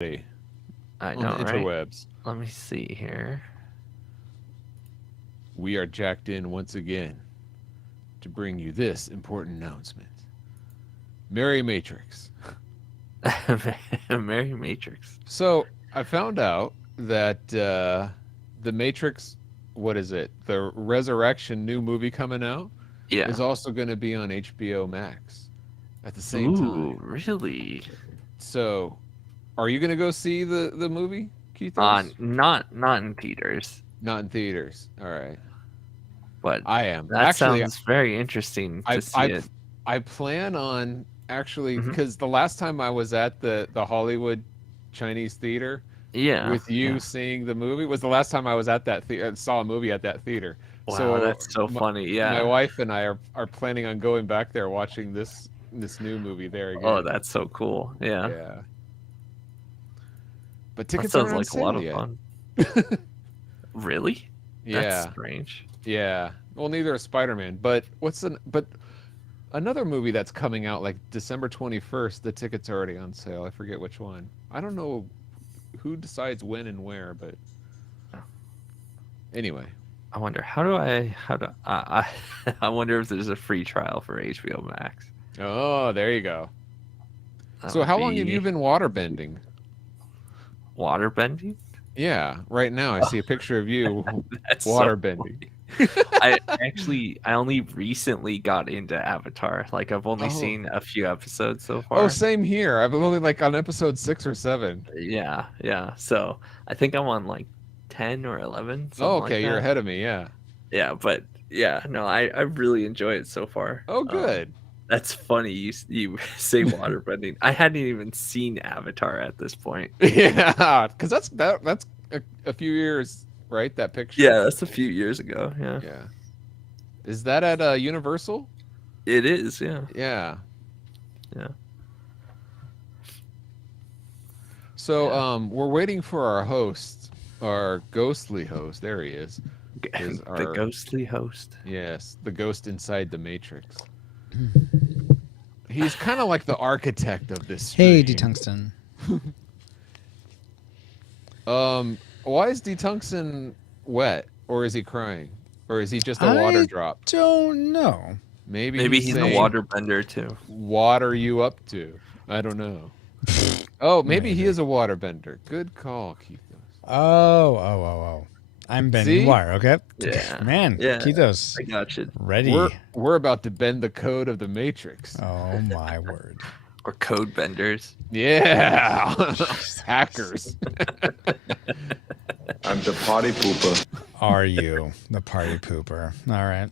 I on the know, right? interwebs. Let me see here. We are jacked in once again to bring you this important announcement. Merry Matrix. Mary Matrix. So I found out that the Matrix, what is it? The Resurrection new movie coming out is Yeah. also going to be on HBO Max at the same time. Ooh, really? So, are you going to go see the movie, Keithos? Not in theaters, Not in theaters. All right. but I am. that Actually, sounds very interesting I to see I it. I plan on actually Hmm. cuz the last time I was at the Hollywood Chinese theater Yeah, with you yeah. seeing the movie was the last time I was at that theater, saw a movie at that theater. Wow, So that's so funny. my Yeah. wife and I are planning on going back there watching this new movie there Oh, again. that's so cool. Yeah. Yeah. But That tickets sounds aren't on like a lot sale of yet. fun. Really? That's Yeah. strange. Yeah. Well, neither is Spider-Man, but but another movie that's coming out like December 21st, the tickets are already on sale. I forget which one. I don't know who decides when and where, but anyway. I wonder how do I wonder if there's a free trial for HBO Max. Oh, there you go. That So would how long have you be been waterbending? water bending. Yeah, right now I see a picture of you That's so waterbending. funny. I only recently got into Avatar. Like I've only Oh. seen a few episodes so Oh, far. same here. I'm only like on episode 6 or 7. Yeah, yeah. So I think I'm on like 10 or 11, Oh, something like okay, you're that. ahead of me. Yeah. Yeah, but yeah, no, I really enjoy it so far. Oh, good. That's funny. You say waterbending. I hadn't even seen Avatar at this point. Yeah, cuz that's a few years, right? That picture? Yeah, that's a few years ago. Yeah, Yeah. Is that at Universal? it is. Yeah, Yeah. yeah, So yeah. we're waiting for our host, our ghostly host. There he is The our ghostly host. yes, the ghost inside the Matrix. He's kind of like the architect of this Hey, stream. D-Tungsten. Why is D Tungsten wet, or is he crying, or is he just a water I drop? don't know. Maybe Maybe he's he's a saying, waterbender too. "What are you up to?" I don't know. Oh, maybe he Maybe. is a waterbender. Good call, Keith. Oh. I'm bending See? wire, okay? Yeah, Man, yeah. Kitos, I got you. ready. We're about to bend the code of the Matrix. Oh, my word. Or code benders. Yeah, hackers. I'm the party pooper. Are you the party pooper? All right.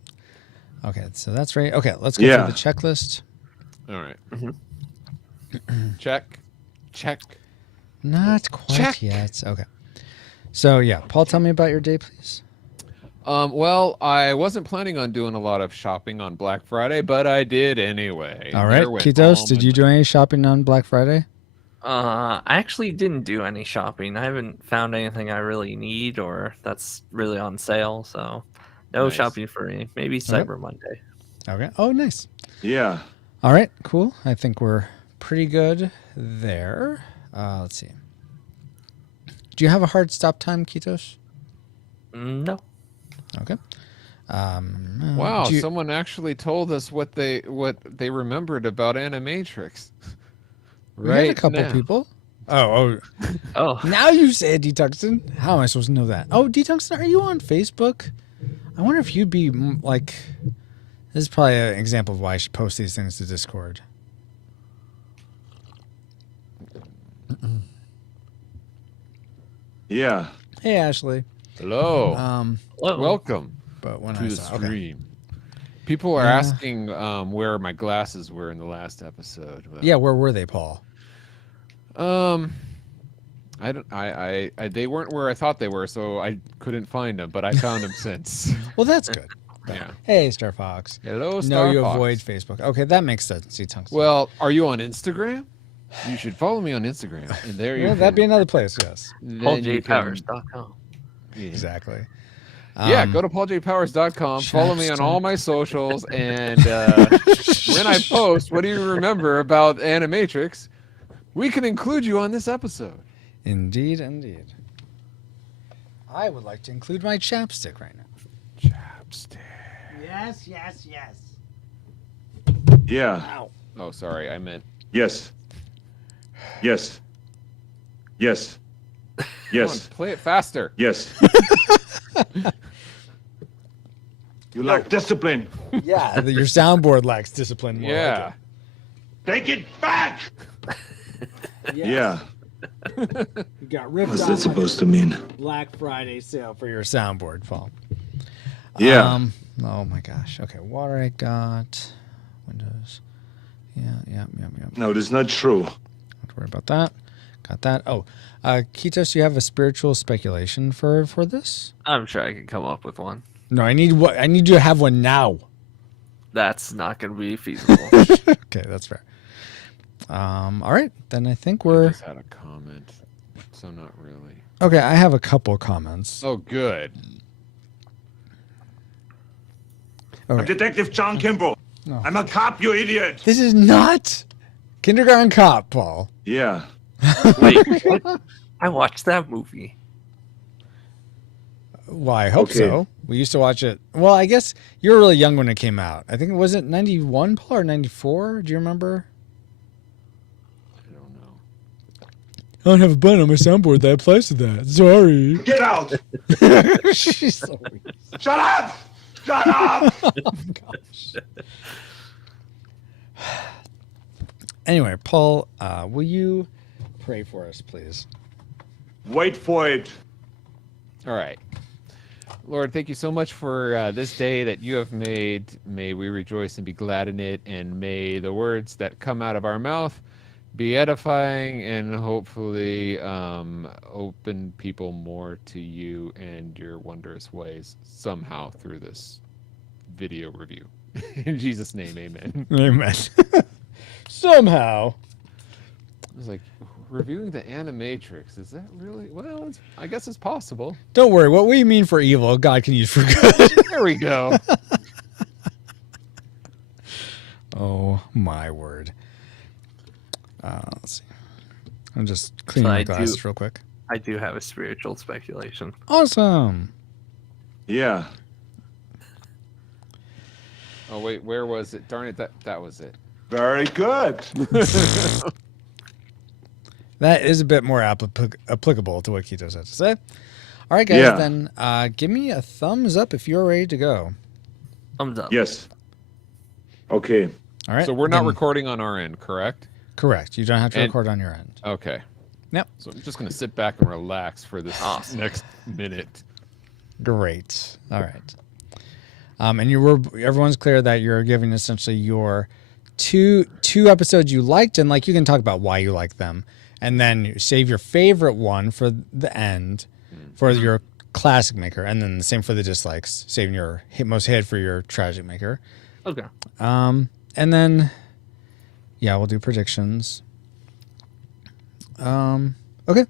Okay, so that's right. Okay, let's go Yeah. through the checklist. All right. Mm-hmm. Check. Not quite Check. yet. Okay. So, yeah, Paul, tell me about your day, please. Well, I wasn't planning on doing a lot of shopping on Black Friday, but I did anyway. All right, There went Kitos, all did my you do money. any shopping on Black Friday? I actually didn't do any shopping. I haven't found anything I really need or that's really on sale. So, no Nice. shopping for me. Maybe Cyber Monday. Okay. Oh, nice. Yeah. All right, cool. I think we're pretty good there. Let's see. Do you have a hard stop time, Kitos? No. Okay. Wow, do you- someone actually told us what they remembered about Animatrix. we had a couple people. Oh, Oh, now you say it, D-Tungsten. How am I supposed to know that? Oh, D-Tungsten, are you on Facebook? I wonder if you'd be like... This is probably an example of why I should post these things to Discord. Yeah. Hey, Ashley. Hello. hello. Welcome But when to I the saw... Okay. stream. People are Yeah. asking where my glasses were in the last episode. Well, Yeah, where were they, Paul? I don't. They weren't where I thought they were, so I couldn't find them. But I found them since. Well, that's good. Yeah. Hey, Star Fox. Hello, No, Star you Fox. avoid Facebook. Okay, that makes sense. D-Tungsten. Well, are you on Instagram? You should follow me on Instagram, and there you. Well, that'd be another place, yes. then you can- PaulJPowers.com. Yeah. Exactly. Yeah, go to pauljpowers.com. Follow me on all my socials, and when I post, what do you remember about Animatrix? We can include you on this episode. Indeed, indeed. I would like to include my chapstick right now. Chapstick. Yes, yes, yes. Yeah. Ow. Oh, sorry. I meant. Yes. Yes. Yes. Come Yes. on, play it faster. Yes. You lack discipline. Yeah, your soundboard lacks discipline. More Yeah. Take it back. Yeah. You got ripped What's off that supposed to mean? Black Friday sale for your soundboard, Paul. Yeah. Oh my gosh. Okay, water I got. Windows. Yeah. No, it is not true. Don't worry about that. Got that. Oh, Kitos, you have a spiritual speculation for this? I'm sure I can come up with one. No, I need you to have one now. That's not going to be feasible. Okay, that's fair. All right, then I think I we're just had a comment, so not really. okay. I have a couple comments. Oh, good. Okay. I'm Detective John Kimball. No. I'm a cop, you idiot. This is not Kindergarten Cop, Paul. Yeah. Wait, what? I watched that movie. Well, I hope Okay. so. We used to watch it. Well, I guess you were really young when it came out. I think was it 91, Paul, or 94? Do you remember? I don't know. I don't have a button on my soundboard that applies to that. Sorry. Get out. She's so weak. Shut up. Shut up. Oh, gosh. Anyway, Paul, will you pray for us, please? Wait for it. All right. Lord, thank you so much for this day that you have made. May we rejoice and be glad in it, and may the words that come out of our mouth be edifying and hopefully open people more to you and your wondrous ways somehow through this video review. In Jesus' name, amen. Amen. Somehow. I was like, reviewing the Animatrix, is that really? Well, I guess it's possible. Don't worry. What we mean for evil, God can use for good. There we go. Oh, my word. Let's see. I'm just cleaning So my I glasses do- real quick. I do have a spiritual speculation. Awesome. Yeah. Oh, wait, where was it? Darn it, that was it. Very good. That is a bit more applicable to what Kitos had to say. All right, guys, Yeah. then give me a thumbs up if you're ready to go. Thumbs up. Yes. Okay. All right. So we're not then- recording on our end, correct? Correct. You don't have to And- record on your end. Okay. Yep. So I'm just going to sit back and relax for this Awesome. next minute. Great. All right. And everyone's clear that you're giving essentially your two episodes you liked, and like you can talk about why you like them, and then you save your favorite one for the end for your classic maker, and then the same for the dislikes, saving your most hit for your tragic maker. Okay. And then yeah, we'll do predictions. Okay.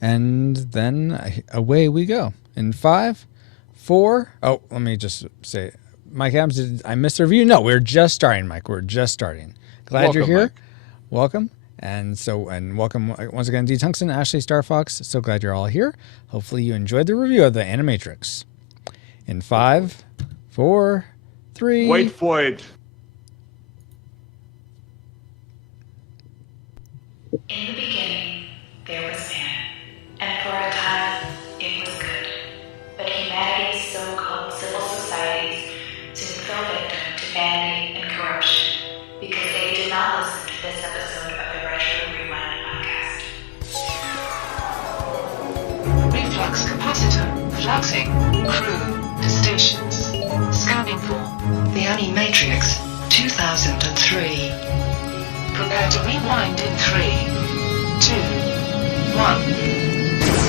And then away we go. In 5, 4. Oh, let me just say, Mike Adams, did I miss the review? No, we're just starting, Mike. We're just starting. Glad you're Welcome, here. Mike. Welcome. And welcome once again, D. Tungsten, Ashley, Star Fox. So glad you're all here. Hopefully you enjoyed the review of the Animatrix. In 5, 4, 3. Wait for it. In the beginning, there was man, and for a time it was good. But humanity's so-called civil societies soon fell victim to vanity and corruption because they did not listen to this episode of the Retro Rewind podcast. Reflux capacitor, fluxing, crew, distinctions. Scanning for the Animatrix, 2003. Prepare to rewind in 3, 2, 1.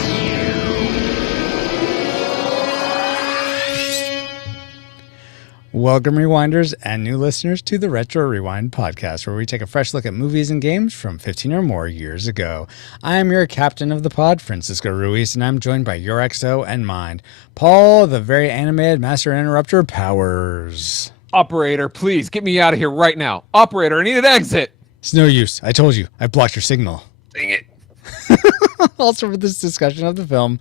Welcome, Rewinders and new listeners, to the Retro Rewind podcast, where we take a fresh look at movies and games from 15 or more years ago. I am your captain of the pod, Francisco Ruiz, and I'm joined by your XO and mine, Paul, the very animated Master Interrupter Powers. Operator, please get me out of here right now. Operator, I need an exit. It's no use. I told you. I blocked your signal. Dang it. Also for this discussion of the film,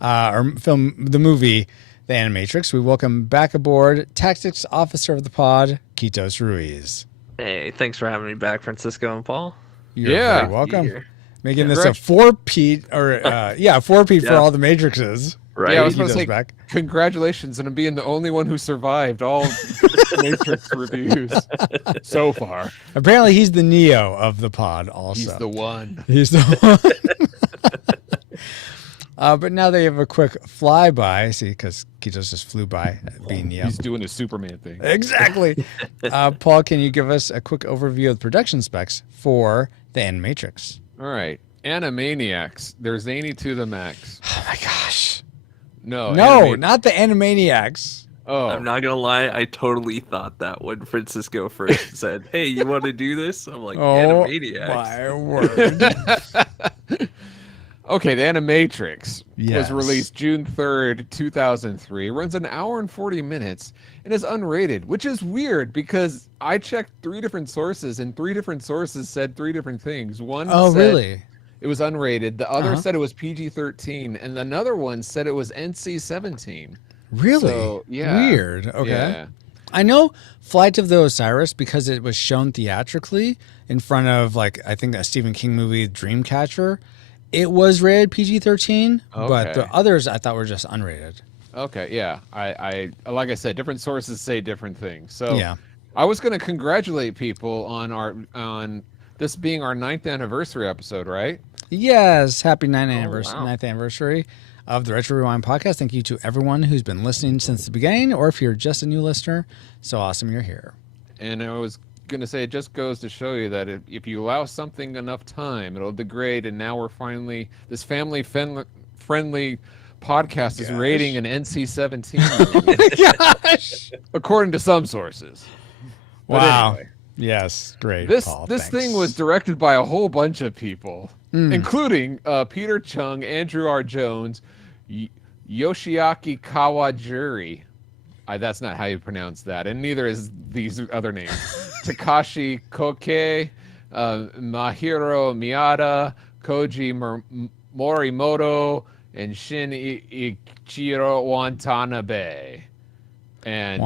the movie, The Animatrix, we welcome back aboard Tactics Officer of the Pod, Kitos Ruiz. Hey, thanks for having me back, Francisco and Paul. You're Yeah. very welcome. Here. Making this a four-peat, or four-peat for Yeah. all the Matrixes. Right. Yeah, I was going to Kitos say back. congratulations on being the only one who survived all Matrix reviews so far. Apparently, he's the Neo of the pod. Also, He's the one. He's the one. But now they have a quick flyby. See, because Kitos just flew by being Neo. He's doing a Superman thing. Exactly. Paul, can you give us a quick overview of the production specs for The Animatrix? All right. Animaniacs. They're zany to the max. Oh my gosh. No, Not the Animaniacs. Oh, I'm not gonna lie, I totally thought that when Francisco first said, "Hey, you want to do this?" I'm like, "Animaniacs." My word. okay. The Animatrix Yes. was released June 3rd, 2003. Runs an hour and 40 minutes and is unrated, which is weird because I checked 3 different sources and 3 different sources said 3 different things. One Oh, said really? it was unrated. The other Uh-huh. said it was PG-13, and another one said it was NC-17. Really? So, yeah. Weird. Okay. Yeah. I know Flight of the Osiris because it was shown theatrically in front of, like, I think a Stephen King movie, Dreamcatcher. It was rated PG-13, but the Okay. others I thought were just unrated. Okay, yeah. I like I said, different sources say different things. So Yeah. I was going to congratulate people on this being our 9th anniversary episode, right? Yes, happy ninth wow. anniversary of the Retro Rewind podcast. Thank you to everyone who's been listening since the beginning, or if you're just a new listener, so awesome you're here. And I was going to say, it just goes to show you that if you allow something enough time, it'll degrade. And now we're finally, this family-friendly podcast is rating an NC-17 movie, Gosh! according to some sources. But Wow. anyway. Yes, great. This Paul, this thanks. thing was directed by a whole bunch of people, including Peter Chung, Andrew R. Jones, Yoshiaki Kawajiri. That's not how you pronounce that, and neither is these other names. Takashi Koke, Mahiro Miyata, Koji Morimoto, and Shin Ichiro Watanabe. And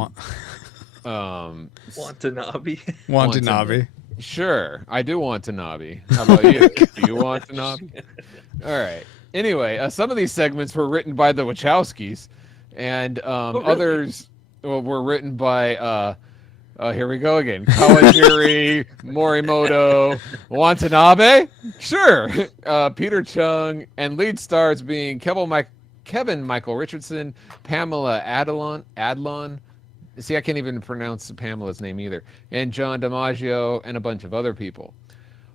Watanabe. Watanabe. Sure, I do want Watanabe. How about you? Do you want Watanabe? All right. Anyway, some of these segments were written by the Wachowskis, and really? others were written by. Here we go again. Kawajiri, Morimoto, Watanabe. Sure. Peter Chung, and lead stars being Kevin Michael Richardson, Pamela Adlon. See, I can't even pronounce Pamela's name either. And John DiMaggio and a bunch of other people.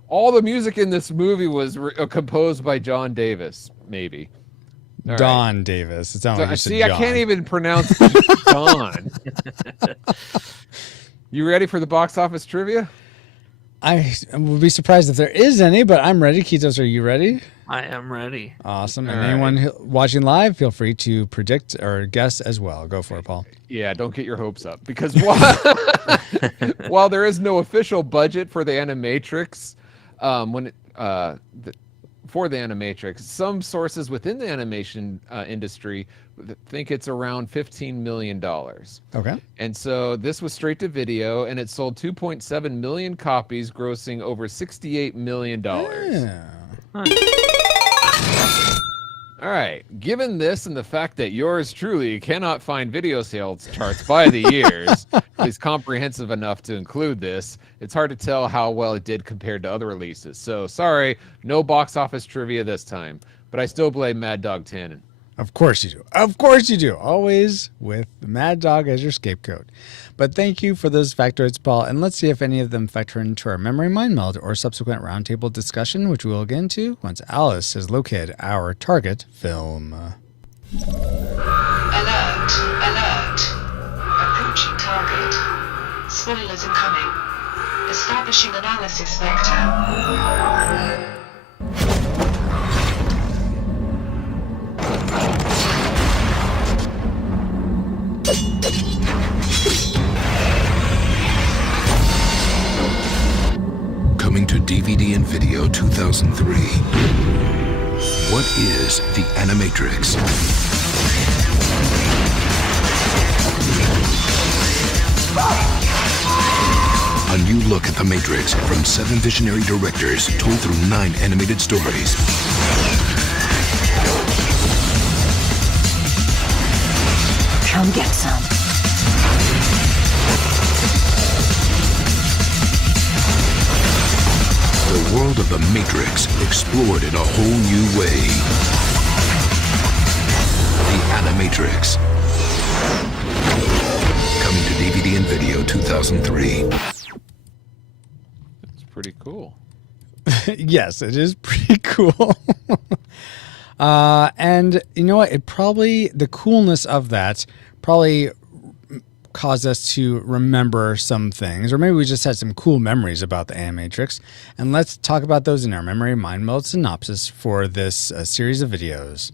All the music in this movie was composed by John Davis, maybe. All right. Don Davis. It sounds like you said See, I John. can't even pronounce John. You ready for the box office trivia? I would be surprised if there is any, but I'm ready. Kitos, are you ready? I am ready. Awesome. And All anyone watching live, feel free to predict or guess as well. Go for it, Paul. Yeah, don't get your hopes up. Because while there is no official budget for the Animatrix, for the Animatrix, some sources within the animation industry think it's around $15 million. Okay. And so this was straight to video, and it sold 2.7 million copies, grossing over $68 million. Yeah. All right. Given this and the fact that yours truly cannot find video sales charts by the years, is comprehensive enough to include this, it's hard to tell how well it did compared to other releases. So sorry, no box office trivia this time, but I still blame Mad Dog Tannen. Of course you do. Of course you do. Always with the Mad Dog as your scapegoat. But thank you for those factoids, Paul. And let's see if any of them factor into our memory mind meld or subsequent roundtable discussion, which we will get into once Alice has located our target film. Alert! Alert! Approaching target. Spoilers incoming. Establishing analysis vector. Coming to DVD and video 2003. is the Animatrix. A new look at the Matrix from 7 visionary directors told through 9 animated stories. Come get some. The world of the Matrix explored in a whole new way. The Animatrix. Coming to DVD and video 2003. It's pretty cool. Yes, it is pretty cool. And you know what? The coolness of that probably caused us to remember some things, or maybe we just had some cool memories about the Animatrix. And let's talk about those in our memory mind meld synopsis for this series of videos.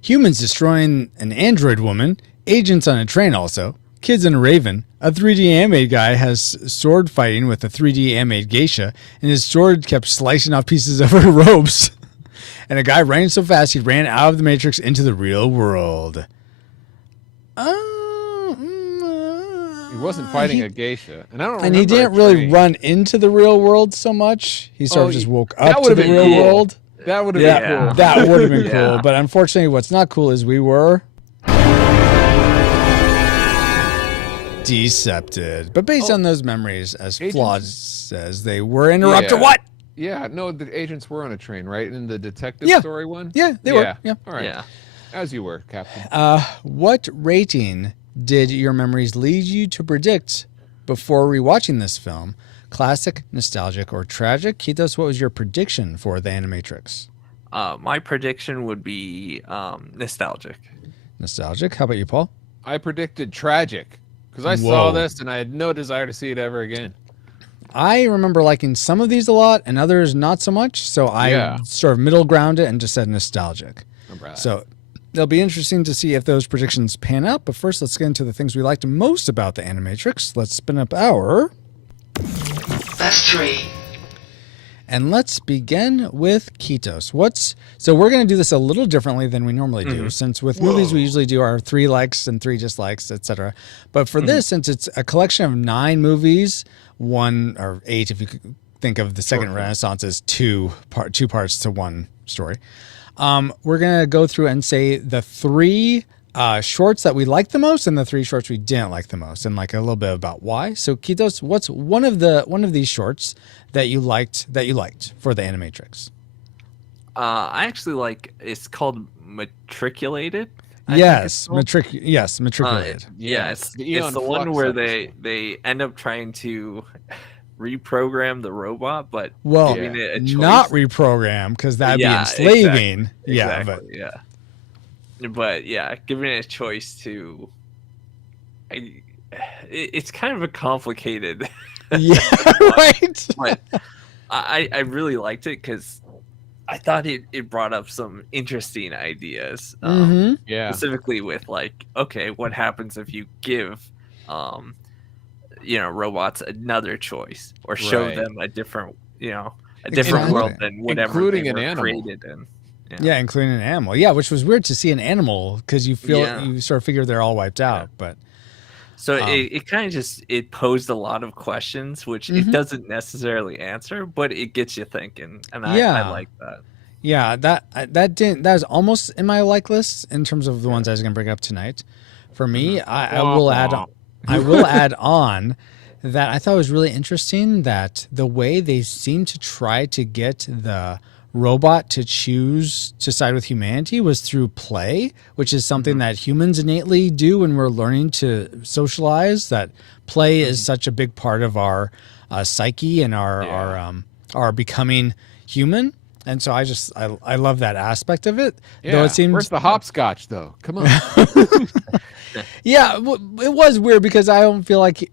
Humans destroying an android woman, agents on a train also, kids and a raven, a 3D animated guy has sword fighting with a 3D animated geisha, and his sword kept slicing off pieces of her robes. And a guy ran so fast he ran out of the Matrix into the real world. He wasn't fighting a geisha, and I don't. And he didn't really run into the real world so much. He sort of just woke up to the real world. That would have been cool. That would have been cool. But unfortunately, what's not cool is we were decepted. But based on those memories, as flawed as they were, interrupted what? Yeah, no, the agents were on a train, right? In the detective story one? Yeah, they were. Yeah. All right. Yeah. As you were, Captain. What rating did your memories lead you to predict before rewatching this film? Classic, nostalgic, or tragic? Kitos, what was your prediction for the Animatrix? My prediction would be nostalgic. Nostalgic. How about you, Paul? I predicted tragic because I saw this and I had no desire to see it ever again. I remember liking some of these a lot and others not so much. So I sort of middle grounded and just said nostalgic. So it'll be interesting to see if those predictions pan out. But first, let's get into the things we liked most about the Animatrix. Let's spin up our Best 3. And let's begin with Kitos. So we're going to do this a little differently than we normally do, since with movies we usually do our 3 likes and 3 dislikes, etc. But for this, since it's a collection of 9 movies, 1 or 8 if you could think of the Second Renaissance as two parts to one story, we're going to go through and say the 3 shorts that we liked the most and the 3 shorts we didn't like the most, and like a little bit about why. So Kitos, what's one of these shorts that you liked for the Animatrix? I actually like. It's called Matriculated. Matriculated. It's the one where they end up trying to reprogram the robot, but giving it a choice. Not reprogram, because that'd be enslaving. Exactly. But giving it a choice to. It's kind of a complicated. Right. But I really liked it because I thought it brought up some interesting ideas. Specifically with like, okay, what happens if you give, robots another choice or show them a different, world than whatever including they an were animal. created in. Yeah, including an animal. Yeah, which was weird to see an animal because you sort of figure they're all wiped out, but. So it kind of just posed a lot of questions, which it doesn't necessarily answer, but it gets you thinking, and I like that. Yeah, that was almost in my like list in terms of the ones I was going to bring up tonight. For me, I will add on that I thought it was really interesting that the way they seem to try to get the robot to choose to side with humanity was through play, which is something that humans innately do when we're learning to socialize. That play is such a big part of our psyche and our becoming human. And so I love that aspect of it. Yeah. Though it seems Where's the hopscotch though? Come on. It was weird because I don't feel like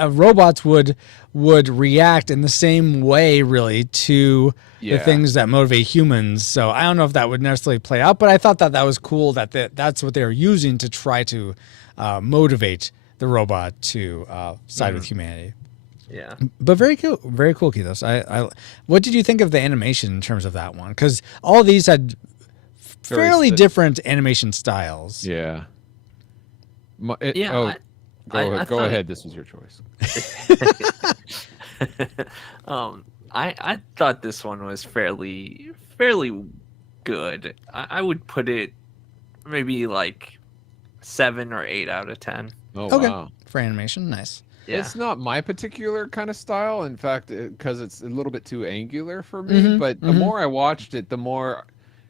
robots would react in the same way really to the things that motivate humans. So I don't know if that would necessarily play out, but I thought that was cool that that's what they were using to try to motivate the robot to side with humanity. Yeah, but very cool, Kitos. What did you think of the animation in terms of that one? Because all these had fairly different animation styles. Yeah. Go ahead. This was your choice. I thought this one was fairly good. I would put it maybe like 7 or 8 out of 10. Oh, Okay. wow. For animation, nice. Yeah. It's not my particular kind of style. In fact, because it's a little bit too angular for me. But the more I watched it, the more,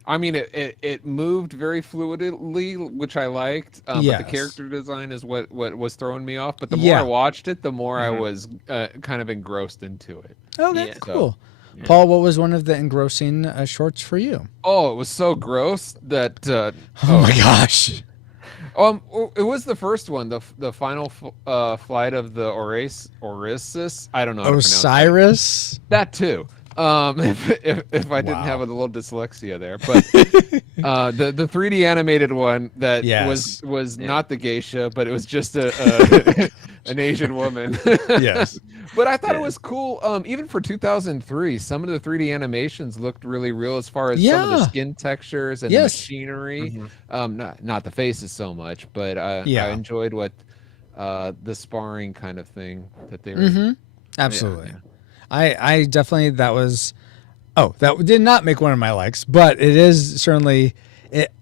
I mean, it moved very fluidly, which I liked. But the character design is what was throwing me off. But the more I watched it, the more I was kind of engrossed into it. Oh, that's cool. Yeah. Paul, what was one of the engrossing shorts for you? Oh, it was so gross that. Oh my gosh. It was the first one, the final flight of the Orisis. I don't know. Osiris. That too. If I didn't have a little dyslexia there, but the 3D animated one that was not the geisha, but it was just an Asian woman. Yes. But I thought it was cool. Even for 2003, some of the 3D animations looked really real as far as some of the skin textures and the machinery. Not the faces so much, but I enjoyed what the sparring kind of thing that they were. Absolutely. Yeah. I definitely, that did not make one of my likes, but it is certainly,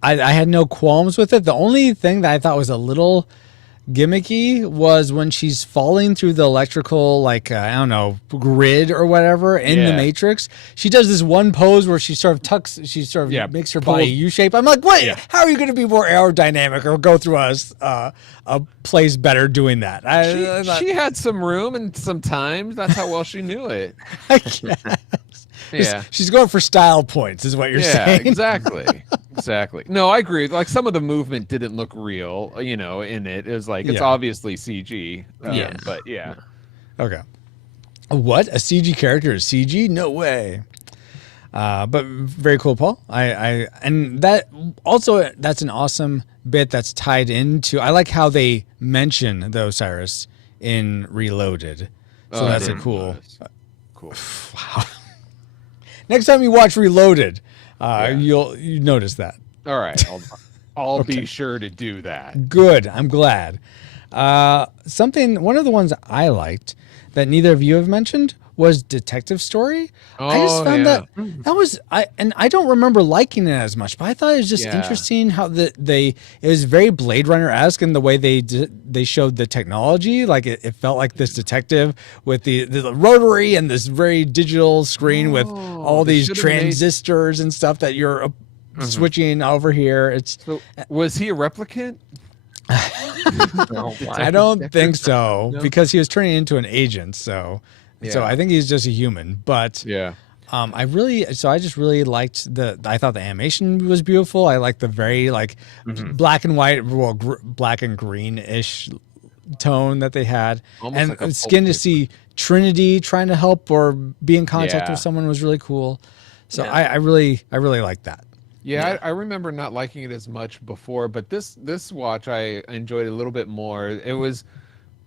I had no qualms with it. The only thing that I thought was a little gimmicky was when she's falling through the electrical, like, I don't know, grid or whatever in the Matrix. She does this one pose where she sort of makes her body U-shape. I'm like, what? Yeah. How are you going to be more aerodynamic or go through a place better doing that? She had some room and some time. That's how well she knew it. I guess. Yeah. She's going for style points is what you're saying. Exactly. No, I agree. Like some of the movement didn't look real, in it. It was like, it's obviously CG. But yeah. Okay. What? A CG character is CG? No way. But very cool, Paul. And that also, that's an awesome bit that's tied into, I like how they mention the Osiris in Reloaded. So that's a cool. Wow. Next time you watch Reloaded, you notice that. All right, I'll be sure to do that. Good, I'm glad. One of the ones that I liked that neither of you have mentioned was Detective Story. I just found that was I don't remember liking it as much, but I thought it was just interesting how it was very Blade Runner-esque in the way they showed the technology. Like it felt like this detective with the rotary and this very digital screen with all these transistors and stuff that you're switching over here. Was he a replicant? I don't think so, because he was turning into an agent. So I think he's just a human. But I just really liked I thought the animation was beautiful. I liked the very black and white, black and green-ish tone that they had. Almost and like skin to see Trinity trying to help or be in contact with someone was really cool. So I really liked that. Yeah, I remember not liking it as much before, but this watch I enjoyed a little bit more.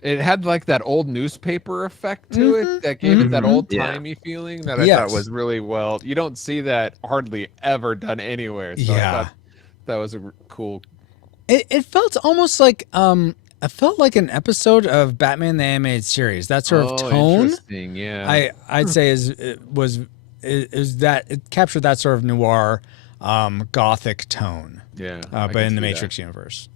It had like that old newspaper effect to it that gave it that old timey feeling that I thought was really well. You don't see that hardly ever done anywhere. So I thought that was a cool. It felt almost like it felt like an episode of Batman the Animated Series. That sort of tone. Interesting, yeah. I'd say is that it captured that sort of noir. Gothic tone, but in the Matrix universe.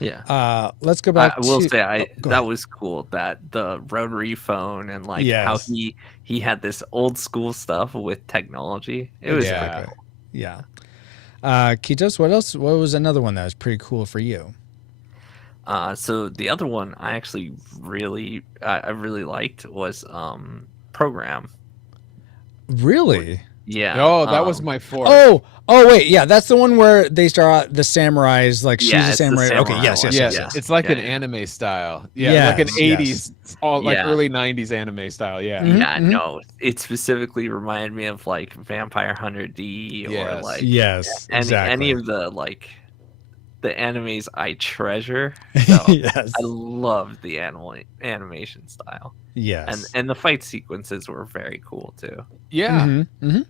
Let's go back. I will say that was cool. That the rotary phone and how he had this old school stuff with technology. It was pretty cool. Yeah. Kitos, what else? What was another one that was pretty cool for you? So the other one I actually really liked was Program. Really? Yeah. Oh, that was my fourth. Oh wait, yeah, that's the one where they start out the samurais, like she's a samurai. Okay, yes. It's like an anime style. Yeah, like an 80s, early 90s anime style. Yeah. Yeah, no, it specifically reminded me of like Vampire Hunter D or like any of the the animes I treasure. So I love the animation style. Yes. And the fight sequences were very cool too. Yeah. Mm-hmm.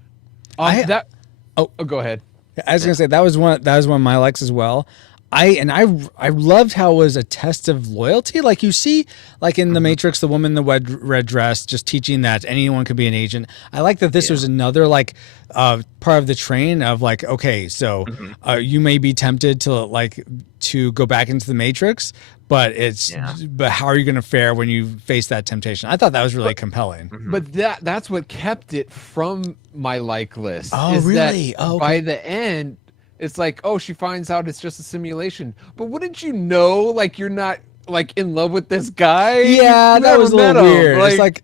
Go ahead. I was gonna say that was one of my likes as well. I loved how it was a test of loyalty. Like you see, like in the Matrix, the woman in the red dress just teaching that anyone could be an agent. I like that this was another like part of the train of like, okay, so you may be tempted to go back into the Matrix, but but how are you going to fare when you face that temptation? I thought that was really compelling. But that's what kept it from my like list. Oh, really? Okay. By the end, it's like, oh, she finds out it's just a simulation. But wouldn't you know, like, you're not like in love with this guy? Yeah, that was a little weird. It's like,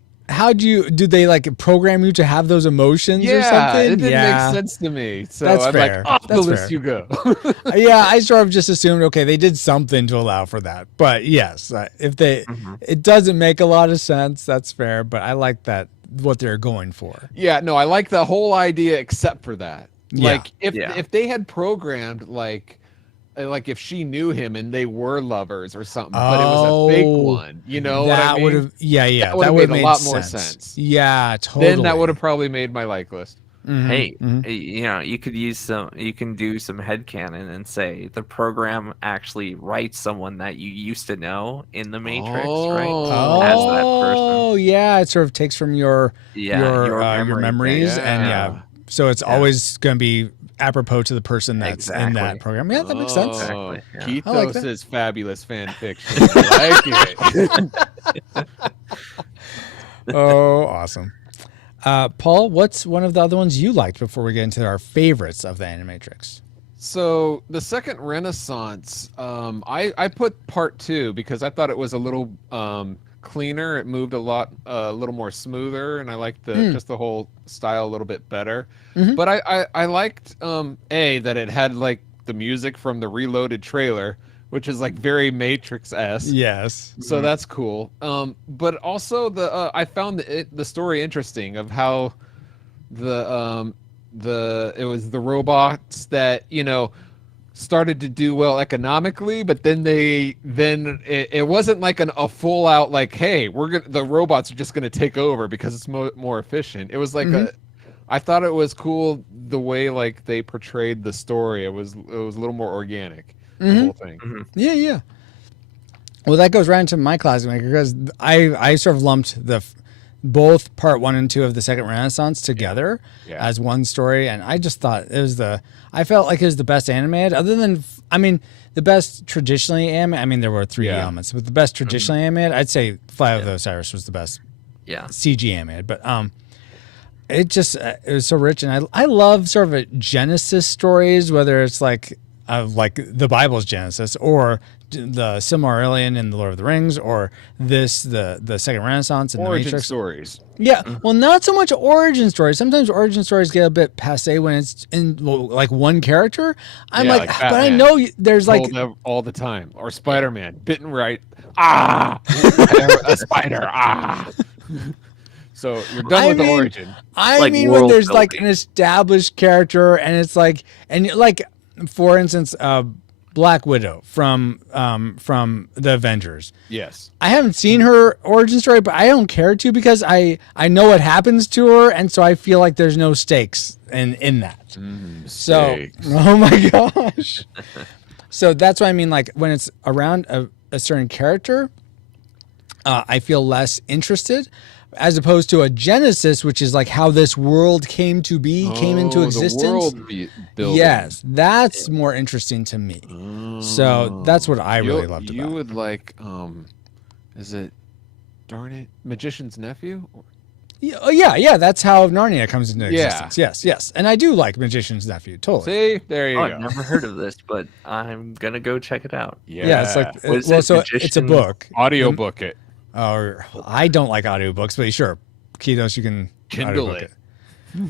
did they like program you to have those emotions or something? It didn't make sense to me. So that's I'm fair. like, off the list you go. Yeah, I sort of just assumed, okay, they did something to allow for that. But yes, if it doesn't make a lot of sense, that's fair. But I like that what they're going for. Yeah, no, I like the whole idea except for that. Like if they had programmed like if she knew him and they were lovers or something, but it was a fake one, you know, that would have that would have made a lot more sense. Yeah, totally. Then that would have probably made my like list. Hey, you know, you can do some headcanon and say the program actually writes someone that you used to know in the Matrix, right? As that person. Oh, yeah, it sort of takes from your memories and so it's always going to be apropos to the person that's in that program. Yeah, that makes sense. Exactly. Yeah. Keithos is fabulous fan fiction. I like it. Oh, awesome. Paul, what's one of the other ones you liked before we get into our favorites of the Animatrix? So the second Renaissance, I put part 2 because I thought it was a little cleaner. It moved a little more smoother, and I liked just the whole style a little bit better. But I liked that it had like the music from the Reloaded trailer, which is like very Matrix-esque. Yes. So that's cool. But also I found the story interesting of how it was the robots that, you know, started to do well economically, but then it wasn't like a full out like, hey, the robots are just gonna take over because it's more efficient. It was like I thought it was cool the way like they portrayed the story. It was a little more organic. The whole thing. Yeah. Well, that goes right into my classic maker because I sort of lumped both part 1 and 2 of the second Renaissance together as one story, and I just thought I felt like it was the best animated, other than the best traditionally animated. There were 3D elements, but the best traditionally animated, I'd say Flight of the Osiris was the best CG animated, but it was so rich, and I love sort of Genesis stories, whether it's like the Bible's Genesis or the Silmarillion in the Lord of the Rings, or the second Renaissance and origin the Matrix stories. Yeah, well, not so much origin stories. Sometimes origin stories get a bit passé when it's in like one character. I'm like but I know there's like all the time, or Spider-Man bitten right. A spider. So you're done with the origin. When there's like an established character, and it's like, and like, for instance, Black Widow from the Avengers. Yes. I haven't seen her origin story, but I don't care to because I know what happens to her, and so I feel like there's no stakes in that. So, oh my gosh. So that's what I mean. Like when it's around a certain character, I feel less interested, as opposed to a Genesis, which is like how this world came to be, came into existence. The world building. Yes, that's more interesting to me. So that's what I really loved about it. You would like, is it, darn it, Magician's Nephew? Yeah, that's how Narnia comes into existence. Yes. And I do like Magician's Nephew, totally. See, there you go. I've never heard of this, but I'm going to go check it out. Yeah, it's like, it's a book. Audiobook it. Or I don't like audiobooks, but sure, Keithos, you can Kindle it.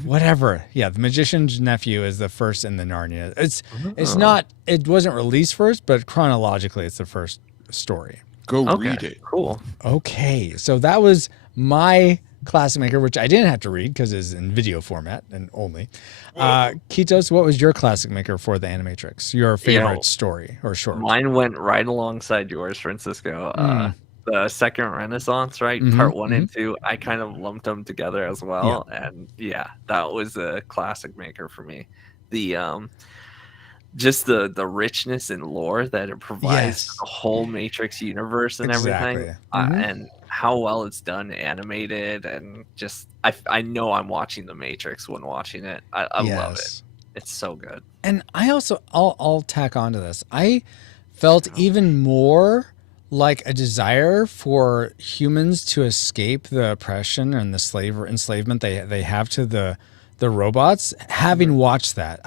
Whatever. Yeah, The Magician's Nephew is the first in the Narnia. It's not. It wasn't released first, but chronologically, it's the first story. Go read it. Cool. Okay, so that was my classic maker, which I didn't have to read because it's in video format and only. Keithos, what was your classic maker for the Animatrix? Your favorite story or short? Mine went right alongside yours, Francisco. The second Renaissance, right? Part 1 and 2, I kind of lumped them together as well. And that was a classic maker for me. just the richness and lore that it provides the whole Matrix universe and everything, and how well it's done, animated, and just I know I'm watching the Matrix when watching it. I love it. It's so good. And I also I'll tack onto this. I felt even more like a desire for humans to escape the oppression and the enslavement they have to the robots. Having watched that,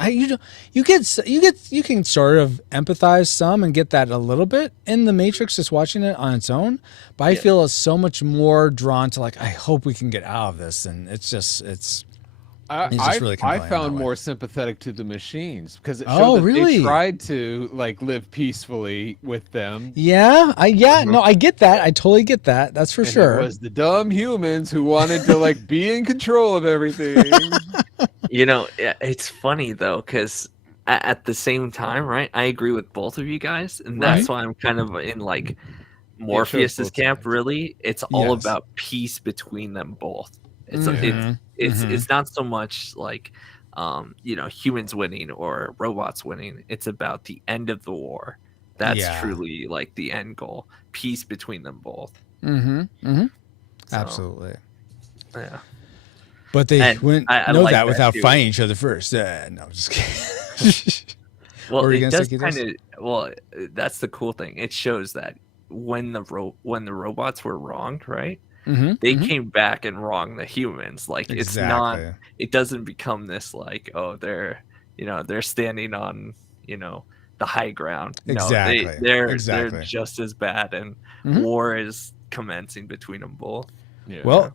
you can sort of empathize some and get that a little bit in the Matrix just watching it on its own. But I feel it's so much more drawn to like, I hope we can get out of this, and it's just really I found more sympathetic to the machines because it showed that they tried to like live peacefully with them. No, I get that. I totally get that. That's for sure. It was the dumb humans who wanted to like be in control of everything. It's funny though, because at the same time, right? I agree with both of you guys, and that's why I'm kind of in like Morpheus's camp. Really, it's all about peace between them both. It's not so much like humans winning or robots winning. It's about the end of the war. That's truly like the end goal. Peace between them both. Absolutely. Yeah. But they wouldn't know that without fighting each other first. No, I'm just kidding. Well, it does kind of. Well, that's the cool thing. It shows that when the robots were wronged, right? They came back and wronged the humans. Like it's not. It doesn't become this like, oh, they're standing on the high ground. Exactly. No, they're just as bad, and war is commencing between them both. Yeah. Well,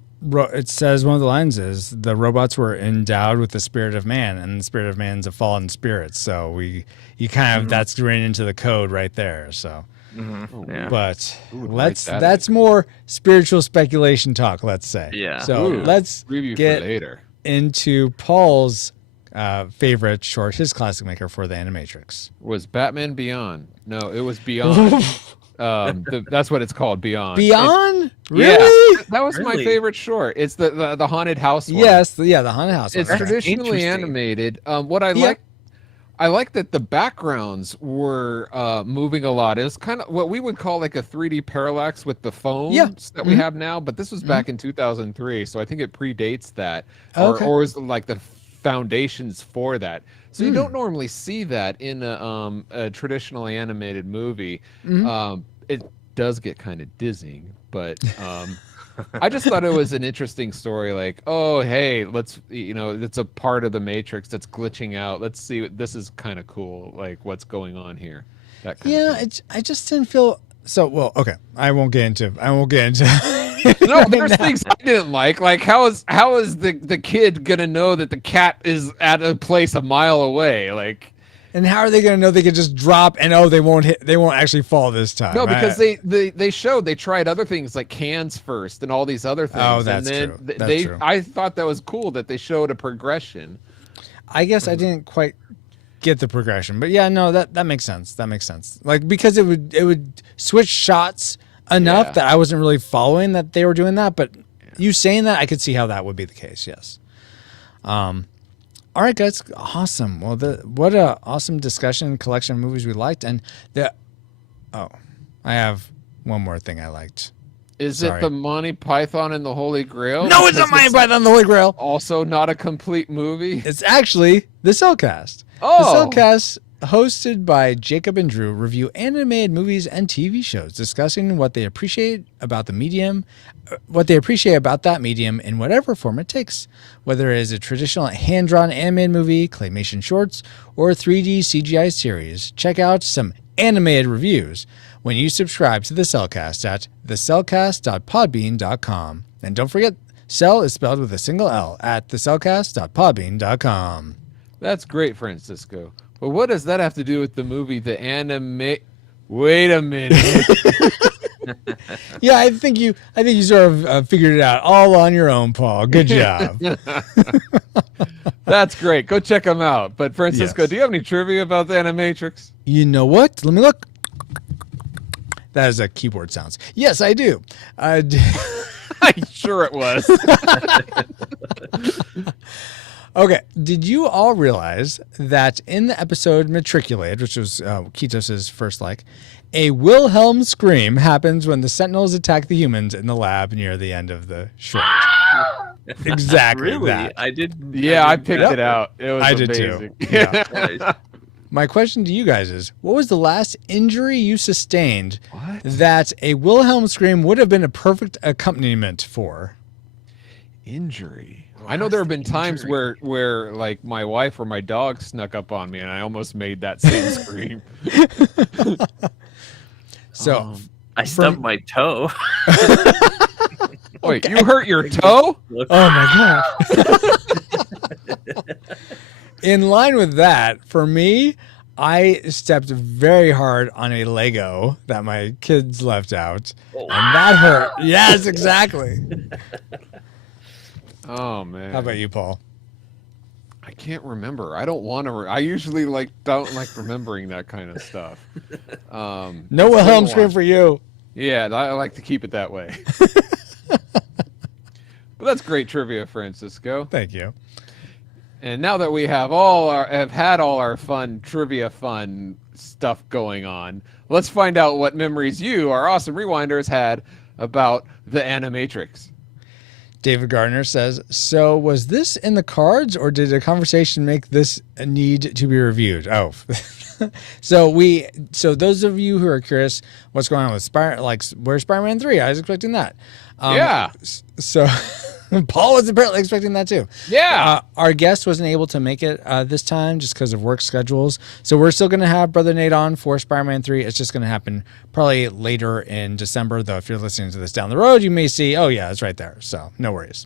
it says one of the lines is the robots were endowed with the spirit of man, and the spirit of man's a fallen spirit. So you kind of that's written into the code right there. So. But that's more spiritual speculation talk, let's say. Yeah. So let's get into Paul's favorite short, his classic maker for the Animatrix. Was Batman Beyond? No, it was Beyond. That's what it's called, Beyond. Beyond? Really? Yeah, that was my favorite short. It's the haunted house one. Yes, the haunted house one. It's traditionally animated. What I like that the backgrounds were moving a lot. It was kind of what we would call like a 3D parallax with the phones that we have now, but this was back in 2003, so I think it predates that, or is like the foundations for that. So you don't normally see that in a traditionally animated movie. It does get kind of dizzying, but I just thought it was an interesting story. Like, oh, hey, it's a part of the Matrix that's glitching out. Let's see. This is kind of cool. Like, what's going on here? That kind of thing. I just didn't feel so. Well, okay, I won't get into. No, there's things I didn't like. Like, how is the kid gonna know that the cat is at a place a mile away? Like. And how are they going to know they could just drop and they won't actually fall this time? No, because they tried other things like cans first and all these other things. Oh, that's true. True. I thought that was cool that they showed a progression. I guess I didn't quite get the progression, but yeah, no, that makes sense. That makes sense. Like because it would switch shots enough that I wasn't really following that they were doing that. But you saying that, I could see how that would be the case. Yes. All right, guys, awesome. Well, what a awesome discussion collection of movies we liked, and I have one more thing I liked. Is it the Monty Python and the Holy Grail? No, it's not Monty Python and the Holy Grail. Also, not a complete movie. It's actually the Cellcast. The Cellcast, hosted by Jacob and Drew, review animated movies and TV shows, discussing what they appreciate about the medium. What they appreciate about that medium in whatever form it takes, whether it is a traditional hand-drawn animated movie, claymation shorts, or a 3D CGI series. Check out some animated reviews when you subscribe to the Cellcast at thecellcast.podbean.com. And don't forget, Cell is spelled with a single L at thecellcast.podbean.com. That's great, Francisco. But what does that have to do with the movie Wait a minute. Yeah, I think you sort of figured it out all on your own, Paul. Good job. That's great. Go check them out. But Francisco, do you have any trivia about the Animatrix? You know what? Let me look. That is a keyboard sounds. Yes, I do. I'm sure it was. Okay, did you all realize that in the episode Matriculated, which was Kitos's first a Wilhelm scream happens when the Sentinels attack the humans in the lab near the end of the short? Exactly. Really? That. I didn't. Yeah, I picked it out. It was did amazing. too. Yeah. My question to you guys is, what was the last injury you sustained that a Wilhelm scream would have been a perfect accompaniment for? Injury. I know there have been times where like my wife or my dog snuck up on me and I almost made that same scream. So I stubbed my toe. Wait, you hurt your toe? Oh my god. In line with that, for me, I stepped very hard on a Lego that my kids left out. And that hurt. Yes, exactly. Oh man. How about you, Paul? I can't remember. I don't want to. I usually don't like remembering that kind of stuff. No Wilhelm scream for you. Yeah, I like to keep it that way. But that's great trivia, Francisco. Thank you. And now that we have had all our fun trivia stuff going on, let's find out what memories you, our awesome rewinders, had about the Animatrix. David Gardner says, so was this in the cards or did a conversation make this need to be reviewed? Oh, so those of you who are curious what's going on with where's Spider-Man 3? I was expecting that. Yeah. So Paul was apparently expecting that too. Yeah. Our guest wasn't able to make it this time just because of work schedules. So we're still going to have Brother Nate on for Spider-Man 3. It's just going to happen probably later in December, though. If you're listening to this down the road, you may see, oh yeah, it's right there. So no worries.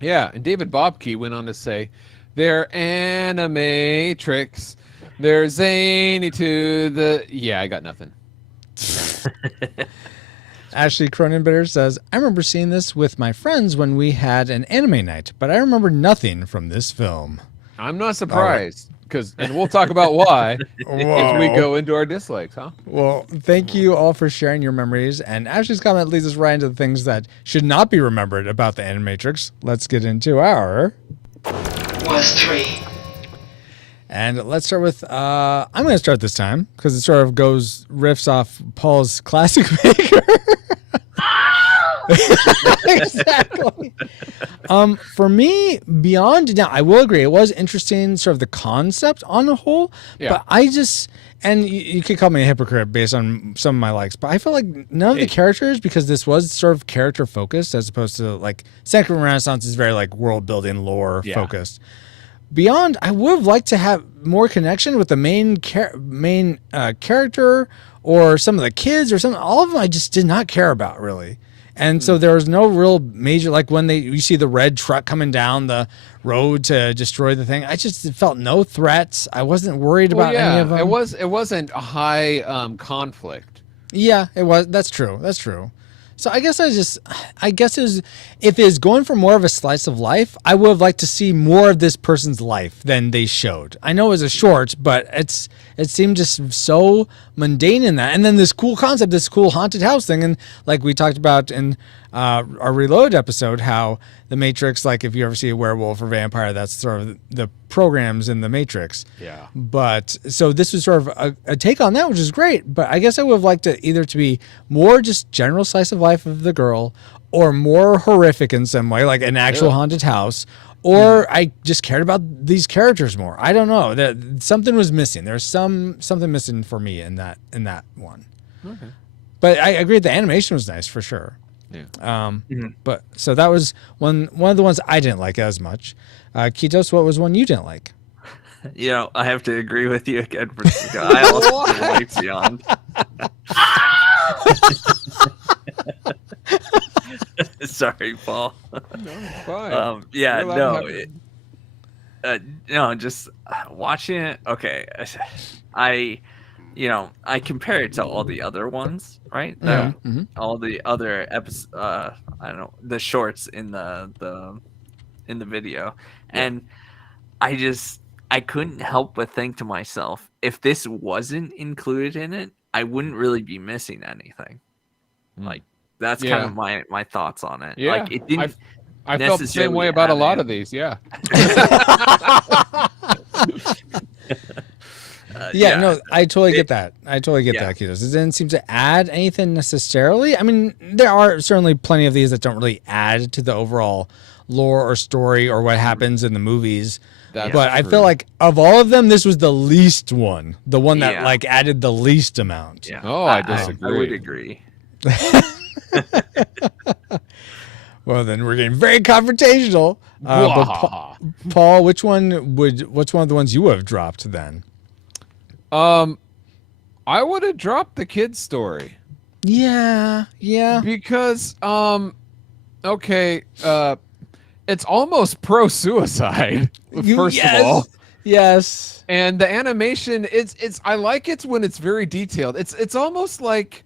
Yeah. And David Bobke went on to say, they're Animatrix. They're zany to the... Yeah, I got nothing. Ashley Cronenbitter says, I remember seeing this with my friends when we had an anime night, but I remember nothing from this film. I'm not surprised, and we'll talk about why as we go into our dislikes, huh? Well, thank you all for sharing your memories, and Ashley's comment leads us right into the things that should not be remembered about the Animatrix. Let's get into our... Worst 3. And let's start with, I'm going to start this time because it sort of riffs off Paul's classic maker. Exactly. For me, Beyond, now I will agree, it was interesting, sort of the concept on the whole, but I just, and you could call me a hypocrite based on some of my likes, but I feel like none of the characters, because this was sort of character focused as opposed to like Second Renaissance is very like world building, lore focused. Beyond, I would have liked to have more connection with the main character or some of the kids or something. All of them I just did not care about really. And so there was no real major, like when you see the red truck coming down the road to destroy the thing, I just felt no threats. I wasn't worried about any of them. It wasn't a high conflict. Yeah, it was. That's true. That's true. So I guess if it's going for more of a slice of life, I would have liked to see more of this person's life than they showed. I know it was a short, but it seemed just so mundane in that. And then this cool concept, this cool haunted house thing, and like we talked about in our Reload episode, how the Matrix, like if you ever see a werewolf or vampire, that's sort of the programs in the Matrix. Yeah. But so this was sort of a take on that, which is great. But I guess I would have liked it either to be more just general slice of life of the girl, or more horrific in some way, like an actual haunted house, or I just cared about these characters more. I don't know. Something was missing. There's something missing for me in that one. Okay. But I agree. The animation was nice for sure. Yeah. But so that was one of the ones I didn't like as much. Kitos, what was one you didn't like? You know, I have to agree with you again. I also didn't like Beyond. Sorry, Paul. No, it's fine. Yeah, no. No, just watching it. Okay, I compare it to all the other ones, right? All the other episodes. I don't know, the shorts in the video, and I couldn't help but think to myself, if this wasn't included in it, I wouldn't really be missing anything. Like that's kind of my thoughts on it. Yeah, like it didn't. I felt the same way about a lot of these. Yeah. No, I totally get that. I totally get that, Kitos. It didn't seem to add anything necessarily. I mean, there are certainly plenty of these that don't really add to the overall lore or story or what happens in the movies. But true. I feel like of all of them, this was the least one. The one that like added the least amount. Yeah. Oh, I disagree. I would agree. Well, then we're getting very confrontational. But Paul, what's one of the ones you would have dropped then? I would have dropped the kid's story. Yeah. Because okay, it's almost pro-suicide. First of all, yes. And the animation, it's I like it when it's very detailed. It's almost like,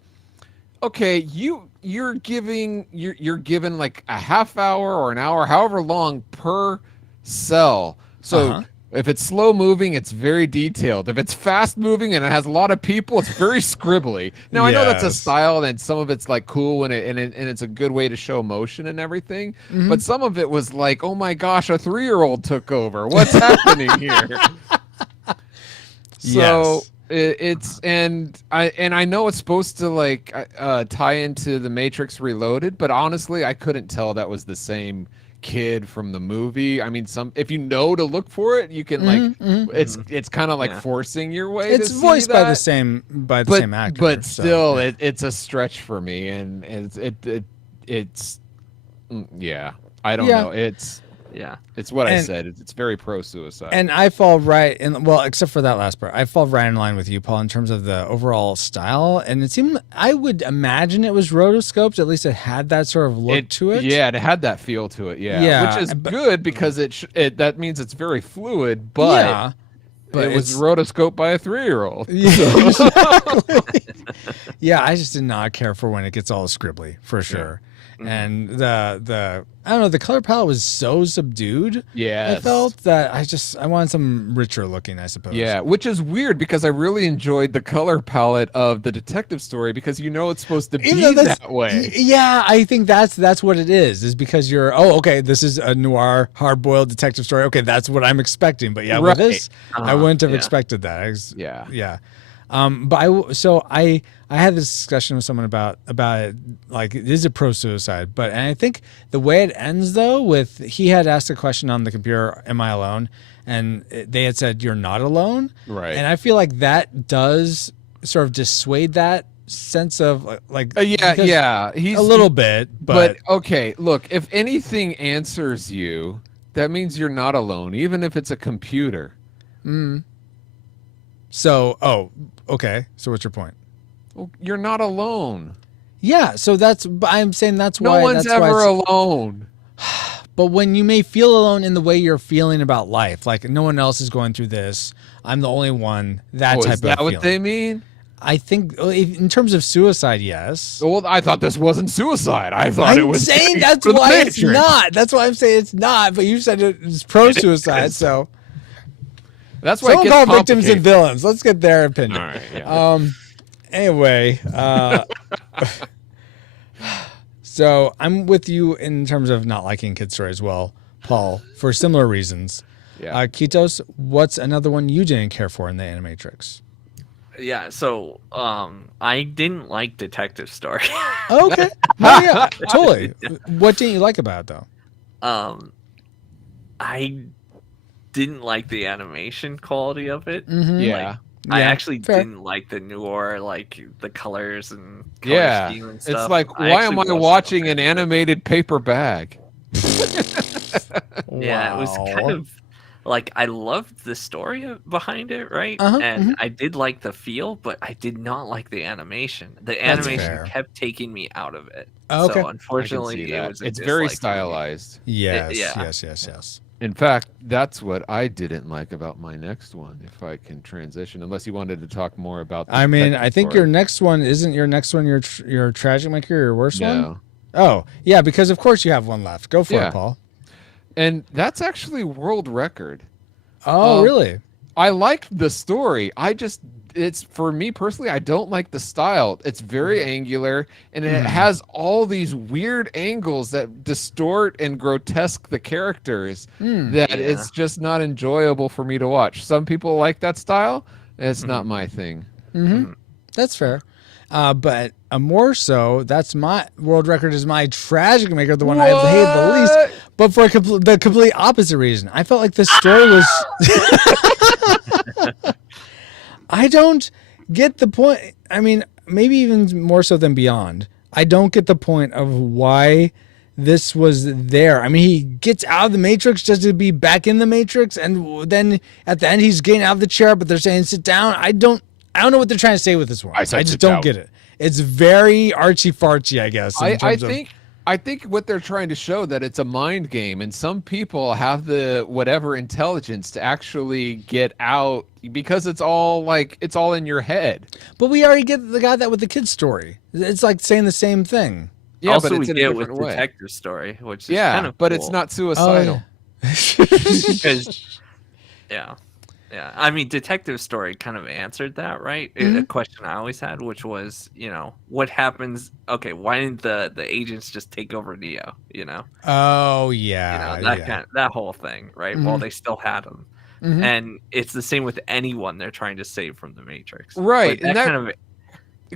okay, you're given like a half hour or an hour, however long per cell. So if it's slow moving, it's very detailed. If it's fast moving and it has a lot of people, it's very scribbly. Now I know that's a style, and some of it's like cool and it's a good way to show emotion and everything. But some of it was like, oh my gosh, a 3-year-old took over. What's happening here? So I know it's supposed to like tie into the Matrix Reloaded, but honestly, I couldn't tell that was the same kid from the movie. I mean, if you know to look for it, you can it's kind of like forcing your way. It's voiced by the same actor, but still, it's a stretch for me, and it's I don't know. It's what I said. It's very pro-suicide. And I fall right in, well, except for that last part, I fall right in line with you, Paul, in terms of the overall style. And it seemed, I would imagine it was rotoscoped. At least it had that sort of look to it. Yeah, it had that feel to it. Yeah. Which is good because that means it's very fluid, but it was rotoscoped by a 3-year-old. Yeah, exactly. Yeah, I just did not care for when it gets all scribbly, for sure. And the I don't know, the color palette was so subdued. Yeah, I felt that I wanted some richer looking, I suppose. Yeah, which is weird because I really enjoyed the color palette of the detective story because it's supposed to be that way. Yeah, I think that's what it is because you're okay, this is a noir hard-boiled detective story. Okay, that's what I'm expecting. But with this, I wouldn't have expected that. But I had this discussion with someone about it, like, it is a pro-suicide, and I think the way it ends though, with he had asked a question on the computer, "Am I alone?" and they had said, "You're not alone." Right. And I feel like that does sort of dissuade that sense of like he's a little bit, but okay, look, if anything answers you, that means you're not alone, even if it's a computer. So, okay. So what's your point? Well, you're not alone. Yeah, so I'm saying that's why no one's ever alone. But when you may feel alone in the way you're feeling about life, like no one else is going through this, I'm the only one. That type of feeling. Is that what they mean? I think in terms of suicide, yes. Well, I thought this wasn't suicide. I thought it was. I'm saying that's why it's not. That's why I'm saying it's not. But you said it was pro-suicide, so. That's why it gets called victims and villains. Let's get their opinion. All right, yeah. Anyway, so I'm with you in terms of not liking Kid Story as well, Paul, for similar reasons. Yeah. Kitos, what's another one you didn't care for in the Animatrix? Yeah, so I didn't like Detective Story. Okay. Oh yeah, totally. What didn't you like about it though? I didn't like the animation quality of it. Yeah. I actually didn't like the noir, like the colors and color scheme and stuff. It's like, why am I watching an animated paper bag? Yeah, it was kind of like, I loved the story behind it, right? And I did like the feel, but I did not like the animation. The animation kept taking me out of it. Okay. So unfortunately, it's very stylized. Yes. In fact, that's what I didn't like about my next one, if I can transition, unless you wanted to talk more about the I think your next one, isn't your next one your tragic maker, your worst one? Oh, yeah, because of course you have one left. Go for it, Paul. And that's actually world record. Oh, really? I liked the story. I just it's for me personally, I don't like the style. It's very angular, and it has all these weird angles that distort and grotesque the characters. It's just not enjoyable for me to watch. Some people like that style. It's not my thing. That's fair. But more so, that's my world record is my Tragic Maker, the one I hate the least, but for the complete opposite reason. I felt like the story was... I don't get the point. I mean, maybe even more so than Beyond. I don't get the point of why this was there. I mean, he gets out of the Matrix just to be back in the Matrix, and then at the end he's getting out of the chair, but they're saying sit down. I don't know what they're trying to say with this one. I just don't get it. It's very artsy-fartsy, I guess. I think what they're trying to show that it's a mind game, and some people have the whatever intelligence to actually get out because it's all in your head. But we already got that with the kid's story. It's like saying the same thing. Yeah, also, but it's in a different way. Detective Story, which is kind of but cool. It's not suicidal. Yeah, I mean, Detective Story kind of answered that, right? A question I always had, which was, what happens? Okay, why didn't the agents just take over Neo? Oh yeah, that whole thing, right? Well, they still had him, and it's the same with anyone they're trying to save from the Matrix, right? And that kind of.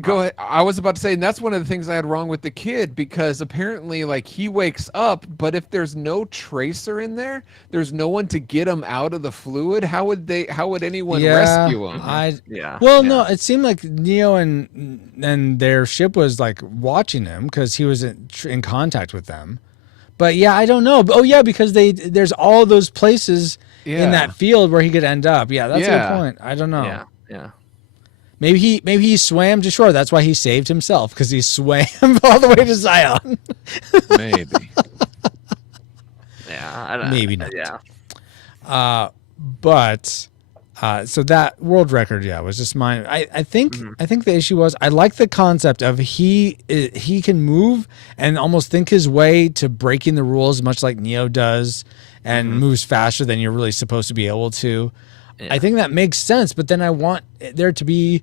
Go ahead. I was about to say, and that's one of the things I had wrong with the kid, because apparently, he wakes up, but if there's no tracer in there, there's no one to get him out of the fluid. How would anyone rescue him? No, it seemed like Neo and their ship was watching him because he was in contact with them. But I don't know. Oh yeah, because there's all those places in that field where he could end up. Yeah, that's a good point. I don't know. Yeah. Maybe he swam to shore. That's why he saved himself, because he swam all the way to Zion. Maybe. Yeah, I don't know. Maybe not. Yeah. So that world record, was just mine. I think the issue was I like the concept of he can move and almost think his way to breaking the rules, much like Neo does, and moves faster than you're really supposed to be able to. Yeah. I think that makes sense, but then I want there to be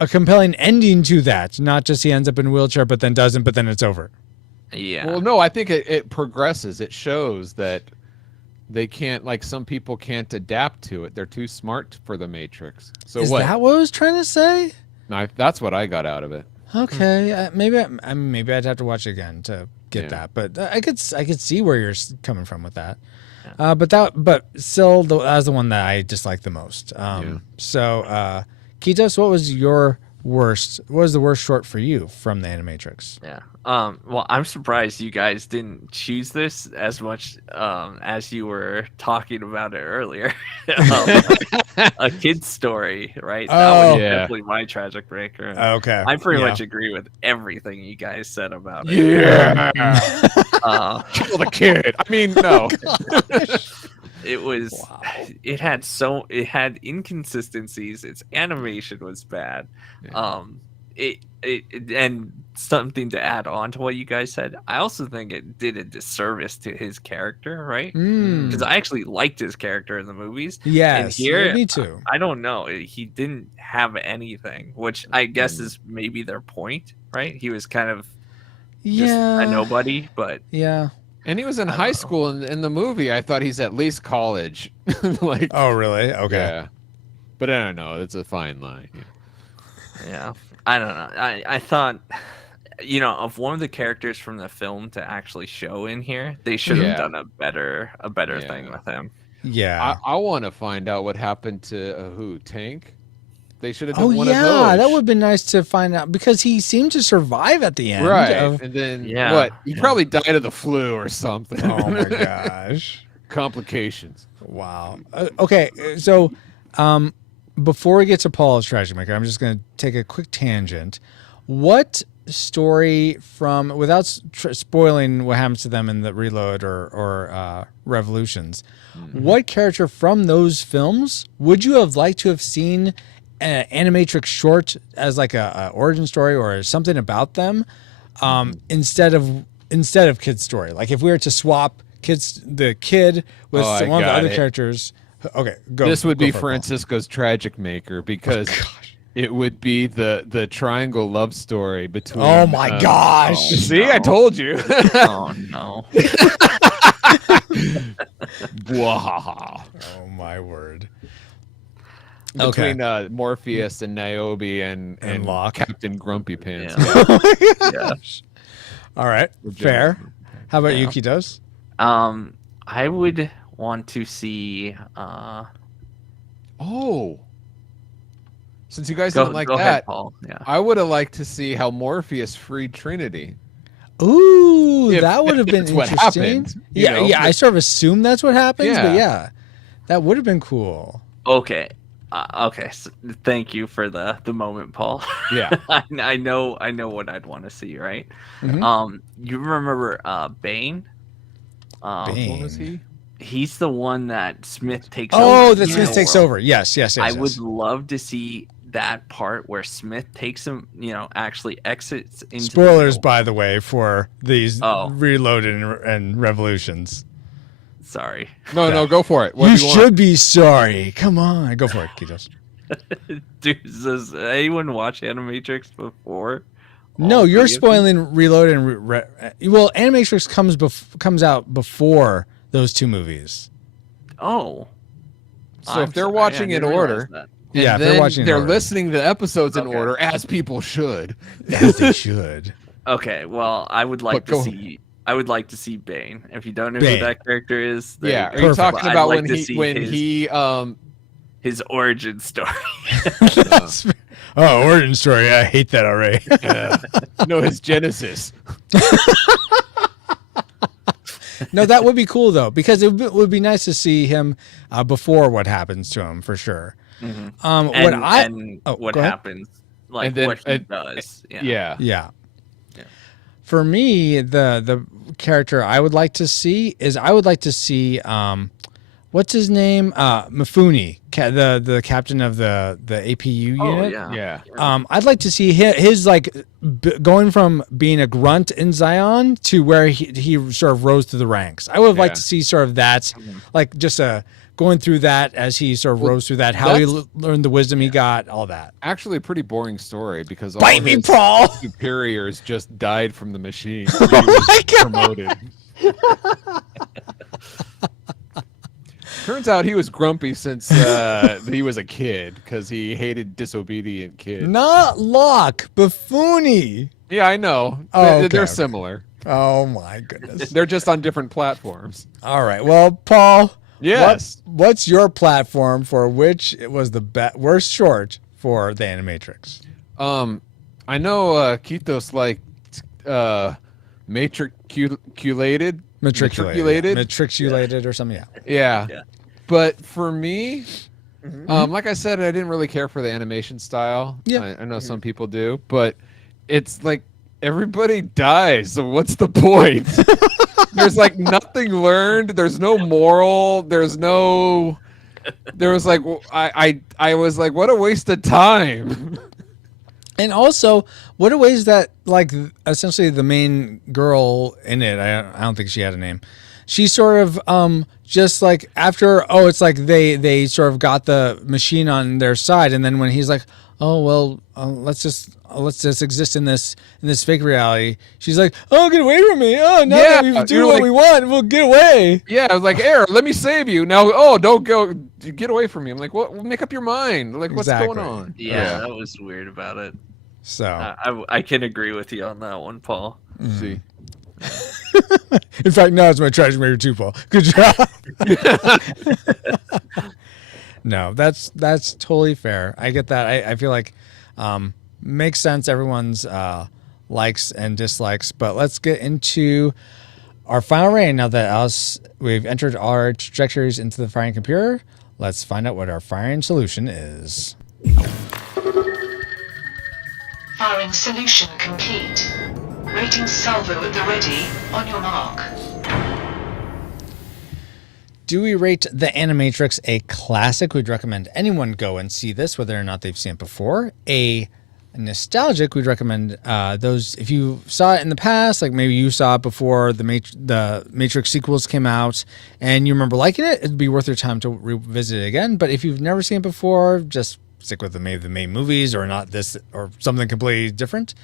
a compelling ending to that, not just he ends up in a wheelchair, but then doesn't, but then it's over. Yeah. Well, no, I think it progresses. It shows that they can't, some people can't adapt to it. They're too smart for the Matrix. So is that what I was trying to say? That's what I got out of it. Okay, maybe I'd have to watch it again to get that, but I could see where you're coming from with that. But still, that was the one that I disliked the most. So, Kitos, what was the worst short for you from the Animatrix? Yeah. Well, I'm surprised you guys didn't choose this as much as you were talking about it earlier. A kid's story, right? That was definitely my Tragic Breaker. Okay. I pretty much agree with everything you guys said about it. Yeah. Kill the kid. I mean, no. It was. Wow. It had inconsistencies. Its animation was bad. Yeah. And something to add on to what you guys said, I also think it did a disservice to his character, right? Because I actually liked his character in the movies. Yes, and here, me too. I don't know. He didn't have anything, which I guess is maybe their point, right? He was kind of just a nobody, but and he was in high school in the movie. I thought he's at least college. Oh, really? Okay. Yeah. But I don't know. It's a fine line. Yeah. I don't know. I thought, of one of the characters from the film to actually show in here, they should have done a better thing with him. Yeah. I want to find out what happened to Tank. They should have done one of those. That would have been nice to find out, because he seemed to survive at the end. Right. And then what? He probably died of the flu or something. Oh my gosh. Complications. Wow. Okay. So, before we get to Paul's Tragic Maker, I'm just going to take a quick tangent. What story from, without spoiling what happens to them in the Reload or Revolutions, what character from those films would you have liked to have seen an Animatrix short as a origin story or something about them, instead of Kid's story? Like if we were to swap the kid with one of the other characters. Okay, go. This would be Francisco's Tragic Maker, because It would be the triangle love story between. Oh my gosh! See, I told you. Oh no! Oh my word! Between Morpheus and Niobe and Locke. Captain Grumpy Pants. Yeah. Oh my gosh! All right, fair. How about you, Kitos? I would want to see. Since you guys didn't like go that, ahead, Paul. Yeah. I would have liked to see how Morpheus freed Trinity. Ooh, If that would have been that's what interesting. happened, Yeah, you know? I sort of assume that's what happens, Yeah. but yeah, that would have been cool. Okay. Okay. So thank you for the moment, Paul. Yeah. I know what I'd want to see. Right. Mhm. You remember Bane? Bane. What was he? He's the one that Smith takes over. Oh, in that the Smith real takes world. over. Yes. I would love to see that part where Smith takes him, actually exits into Spoilers, by the way, for these Oh. Reloaded and Revolutions. Sorry. No, go for it. What You do you should want? be sorry. Come on, go for it, Kitos. Dude, does anyone watch Animatrix before? No, All you're three of them? spoiling Reloaded and well, Animatrix comes out before those two movies. Oh. So if they're sorry, watching I in didn't realize order, that. and Yeah, if they're then watching in they're order. listening to episodes in Okay. order, as people should. As they should. Okay, well, I would like But go- to see. I would like to see Bane. If you don't know Bane. who that character is, then Yeah, are you Perfect. talking I'd about like when to he see his origin story. Oh, origin story. I hate that already. no, his Genesis. No, that would be cool though, because it would be nice to see him before what happens to him for sure. and, what what happens, like And then- what he does. Yeah. Yeah. For me, the character I would like to see is what's his name? Mifune, the captain of the APU Oh unit. yeah. I'd like to see his like going from being a grunt in Zion to where he sort of rose through the ranks. I would have liked to see sort of that, like just going through that as he sort of rose through that, how he learned the wisdom he got, all that. Actually, a pretty boring story because all Bite me, his Paul! superiors just died from the machine. Oh He was my God. promoted. Turns out he was grumpy since he was a kid because he hated disobedient kids. Not Locke, Mifune. Yeah, I know. Oh, okay, They're okay. similar. Oh my goodness. They're just on different platforms. All right. Well, Paul. Yes. What's your platform for which it was the worst short for the Animatrix? I know Kitos liked matriculated. Matriculated or something. Yeah. Yeah. But for me, like I said, I didn't really care for the animation style. Yeah. I know some people do, but it's like everybody dies. So what's the point? There's like nothing learned. There's no moral. There was like I was like, what a waste of time. And also, what a ways that like essentially the main girl in it. I don't think she had a name. She sort of just like after it's like they sort of got the machine on their side, and then when he's like, oh well, let's just exist in this fake reality. She's like, oh, get away from me! Oh, now that we do what we want, we'll get away. Yeah, I was like, Air, let me save you. Now, don't go, get away from me. I'm like, what? Well, make up your mind. Like, what's going on? Yeah, that was weird about it. So I can agree with you on that one, Paul. See. In fact, now it's my tragic mirror too, Paul. Good job. No, that's totally fair. I get that. I feel like makes sense. Everyone's likes and dislikes, but let's get into our final rating. Now that we've entered our trajectories into the firing computer, let's find out what our firing solution is. Firing solution complete. Rating salvo at the ready. On your mark. Do we rate The Animatrix a classic? We'd recommend anyone go and see this, whether or not they've seen it before. A nostalgic, we'd recommend those if you saw it in the past, like maybe you saw it before the Matrix sequels came out and you remember liking it, it'd be worth your time to revisit it again. But if you've never seen it before, just stick with maybe the main movies or not this or something completely different?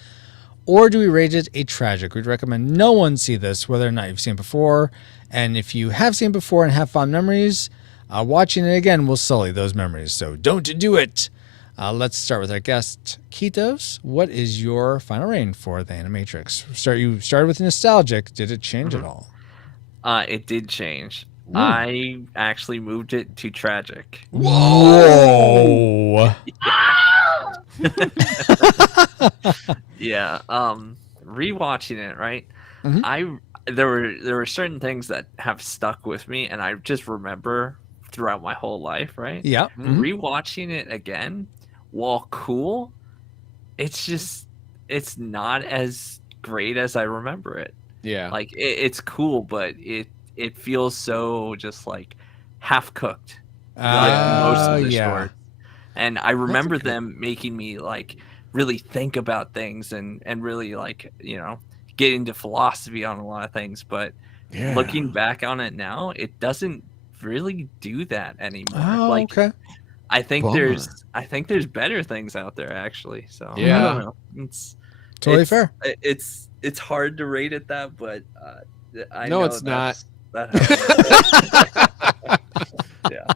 Or do we rate it a tragic? We'd recommend no one see this, whether or not you've seen it before. And if you have seen it before and have fond memories, watching it again will sully those memories. So don't do it. Let's start with our guest, Kitos. What is your final rating for the Animatrix? You started with nostalgic. Did it change at all? It did change. Ooh. I actually moved it to tragic. Whoa! Yeah. Rewatching it, right? Mm-hmm. There were certain things that have stuck with me, and I just remember throughout my whole life, right? Yeah. Mm-hmm. Rewatching it again, while cool, it's not as great as I remember it. Yeah. Like it's cool, but it feels so just like half cooked. Most of the shorts. And I remember them making me like really think about things and really like, get into philosophy on a lot of things. But looking back on it now, it doesn't really do that anymore. Oh, okay. I think there's better things out there actually. So yeah. I don't know. It's totally fair. It's hard to rate it that, but I know it's not. That yeah.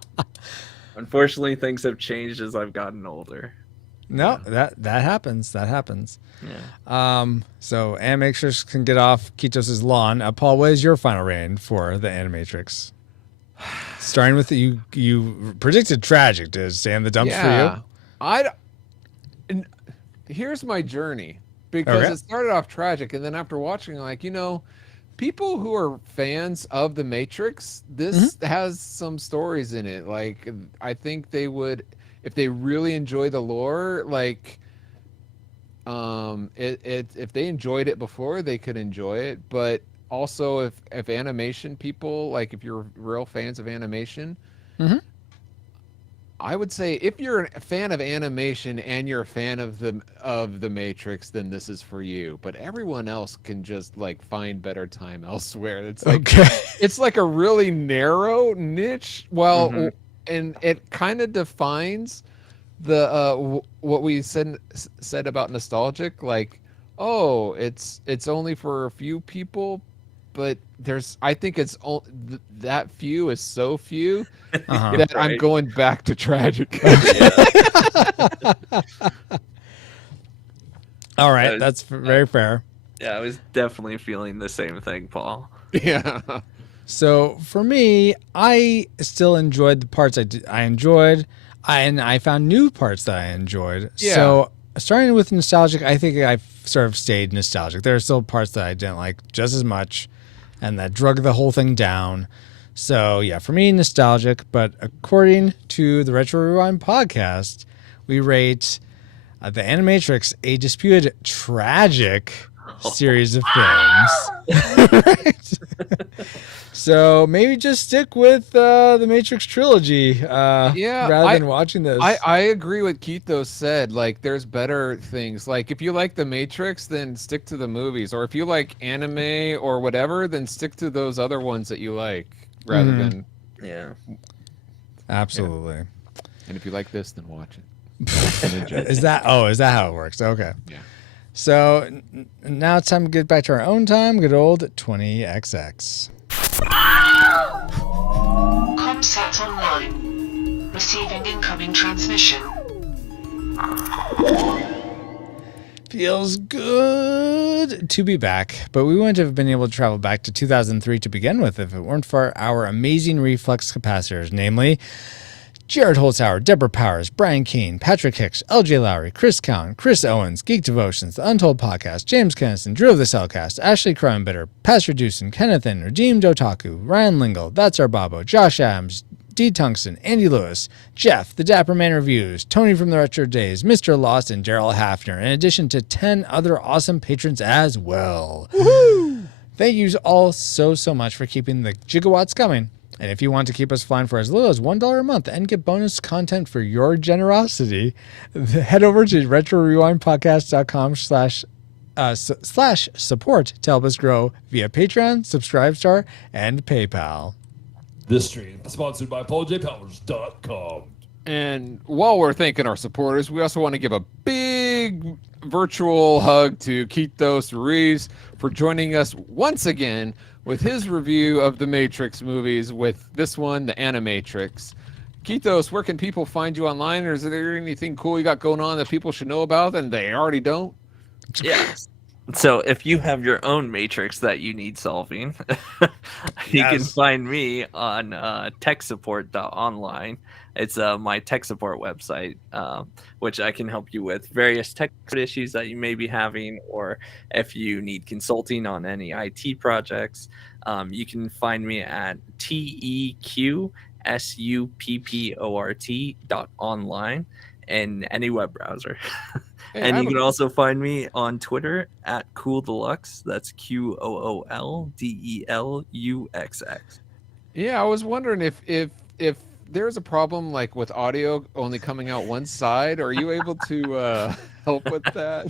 Unfortunately, things have changed as I've gotten older. No, that happens. That happens. Yeah. So Animatrix can get off Kitos' lawn. Paul, what is your final rating for the Animatrix? Starting with you predicted tragic. Did it stay in the dumps for you? Here's my journey, because it started off tragic, and then after watching, like, people who are fans of the Matrix, this has some stories in it. Like, I think they would, if they really enjoy the lore, like, if they enjoyed it before, they could enjoy it. But also, if animation people, like, if you're real fans of animation, I would say if you're a fan of animation and you're a fan of the Matrix, then this is for you. But everyone else can just like find better time elsewhere. It's like it's like a really narrow niche. Well, and it kind of defines the what we said about nostalgic. Like, oh, it's only for a few people, but I think it's that few is so few that I'm going back to tragic. All right, that's very fair. Yeah, I was definitely feeling the same thing, Paul. Yeah. So for me, I still enjoyed the parts I enjoyed, and I found new parts that I enjoyed. Yeah. So starting with nostalgic, I think I've sort of stayed nostalgic. There are still parts that I didn't like just as much, and that drug the whole thing down. So yeah, for me, nostalgic. But according to the Retro Rewind podcast, we rate the Animatrix a disputed tragic series of films. Right? So maybe just stick with the Matrix trilogy rather than watching this. I agree with Keith said. Like, there's better things. Like, if you like the Matrix, then stick to the movies. Or if you like anime or whatever, then stick to those other ones that you like rather than... Yeah. Absolutely. Yeah. And if you like this, then watch it. Is that how it works? Okay. Yeah. So now it's time to get back to our own time. Good old 20XX. Comsat online. Receiving incoming transmission. Feels good to be back, but we wouldn't have been able to travel back to 2003 to begin with if it weren't for our amazing reflex capacitors, namely Jared Holzhauer, Deborah Powers, Brian Keane, Patrick Hicks, LJ Lowry, Chris Cowan, Chris Owens, Geek Devotions, The Untold Podcast, James Kennison, Drew of the Cellcast, Ashley Cronenbitter, Pastor Dewson, Kenneth N, Redeemed Otaku, Ryan Lingle, That's Our Babo, Josh Adams, D. Tungsten, Andy Lewis, Jeff, The Dapper Man Reviews, Tony from the Retro Days, Mr. Lost, and Daryl Hafner, in addition to 10 other awesome patrons as well. Woohoo! Thank you all so much for keeping the gigawatts coming. And if you want to keep us flying for as little as $1 a month and get bonus content for your generosity, head over to retrorewindpodcast.com/support to help us grow via Patreon, Subscribestar, and PayPal. This stream is sponsored by PaulJPowers.com. And while we're thanking our supporters, we also want to give a big virtual hug to Kitos Ruiz for joining us once again with his review of the Matrix movies, with this one, the Animatrix. Kitos, where can people find you online, or is there anything cool you got going on that people should know about and they already don't? Yes. So if you have your own Matrix that you need solving, you can find me on techsupport.online. It's my tech support website, which I can help you with various tech issues that you may be having, or if you need consulting on any IT projects. You can find me at TEQSUPPORT.online in any web browser. And you can also find me on Twitter at Cool Deluxe. That's QOOLDELUXX. Yeah, I was wondering if there's a problem like with audio only coming out one side. Are you able to help with that?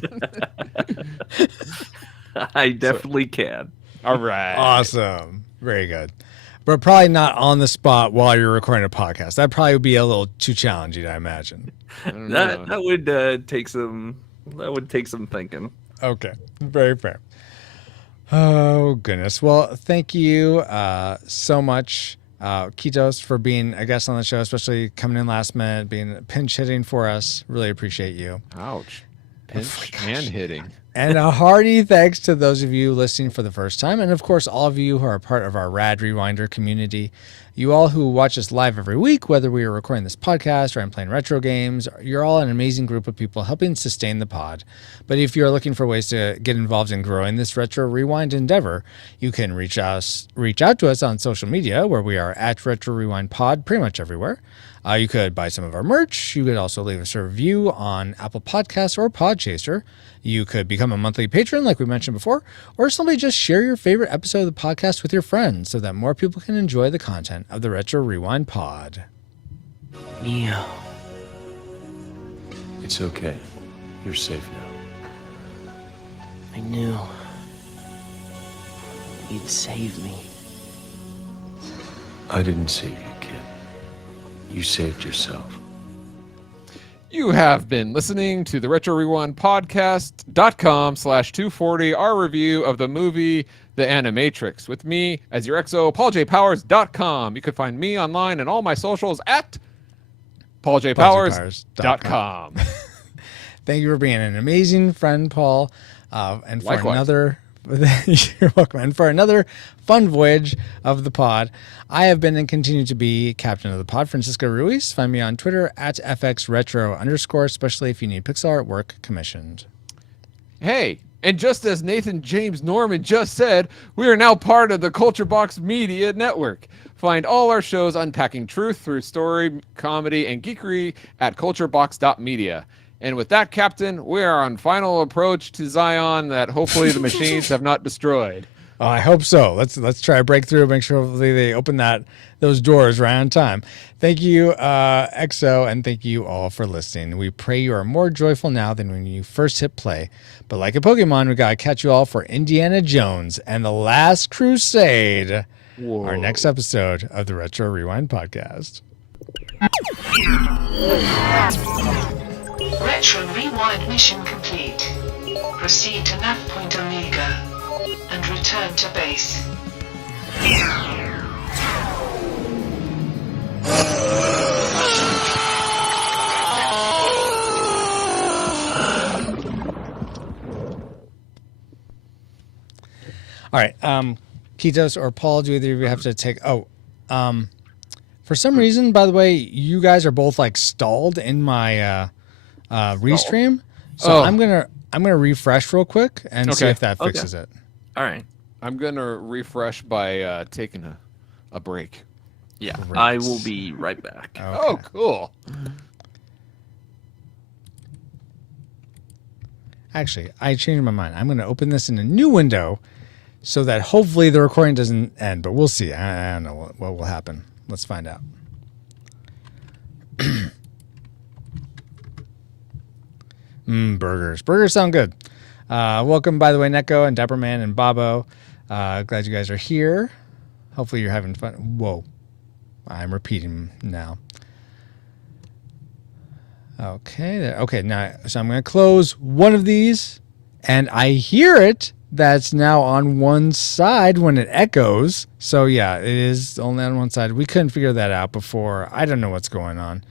I definitely can. All right. Awesome. Very good. But probably not on the spot while you're recording a podcast. That probably would be a little too challenging, I imagine. That would take some thinking. Okay. Very fair. Oh goodness. Well, thank you so much, Kitos, for being a guest on the show, especially coming in last minute, being pinch hitting for us. Really appreciate you. Ouch. Pinch and hitting. And a hearty thanks to those of you listening for the first time. And of course, all of you who are part of our Rad Rewinder community. You all who watch us live every week, whether we are recording this podcast or I'm playing retro games, you're all an amazing group of people helping sustain the pod. But if you're looking for ways to get involved in growing this Retro Rewind endeavor, you can reach out to us on social media, where we are at Retro Rewind Pod pretty much everywhere. You could buy some of our merch. You could also leave us a review on Apple Podcasts or Podchaser. You could become a monthly patron, like we mentioned before, or simply just share your favorite episode of the podcast with your friends so that more people can enjoy the content of the Retro Rewind Pod. Neo. It's okay. You're safe now. I knew you'd save me. I didn't save you, kid. You saved yourself. You have been listening to the Retro Rewind Podcast.com/240, our review of the movie The Animatrix, with me as your XO, PaulJPowers.com. You can find me online and all my socials at PaulJPowers.com. Thank you for being an amazing friend, Paul. And for Likewise. another... You're welcome. And for another fun voyage of the pod, I have been and continue to be captain of the pod, Francisco Ruiz. Find me on Twitter at FXRetro_, especially if you need pixel art work commissioned. Hey, and just as Nathan James Norman just said, we are now part of the Culture Box Media Network. Find all our shows unpacking truth through story, comedy, and geekery at culturebox.media. And with that, Captain, we are on final approach to Zion that hopefully the machines have not destroyed. Oh, I hope so. Let's try to break through. Make sure hopefully they open those doors right on time. Thank you, XO, and thank you all for listening. We pray you are more joyful now than when you first hit play. But like a Pokemon, we gotta catch you all for Indiana Jones and the Last Crusade. Whoa. Our next episode of the Retro Rewind Podcast. Retro Rewind mission complete. Proceed to nav point Omega and return to base. All right, Kitos or Paul, do either of you have to take... for some reason, by the way, you guys are both like stalled in my restream. So I'm gonna refresh real quick and see if that fixes it. All right. I'm going to refresh by taking a break. Yeah, great. I will be right back. Okay. Oh, cool. Actually, I changed my mind. I'm going to open this in a new window so that hopefully the recording doesn't end, but we'll see. I don't know what will happen. Let's find out. Burgers. Burgers sound good. Welcome, by the way, Neko and Dapperman and Bobo. Glad you guys are here. Hopefully you're having fun. Whoa. I'm repeating now. Okay. Okay. Now, so I'm going to close one of these, and I hear it. That's now on one side when it echoes. So yeah, it is only on one side. We couldn't figure that out before. I don't know what's going on.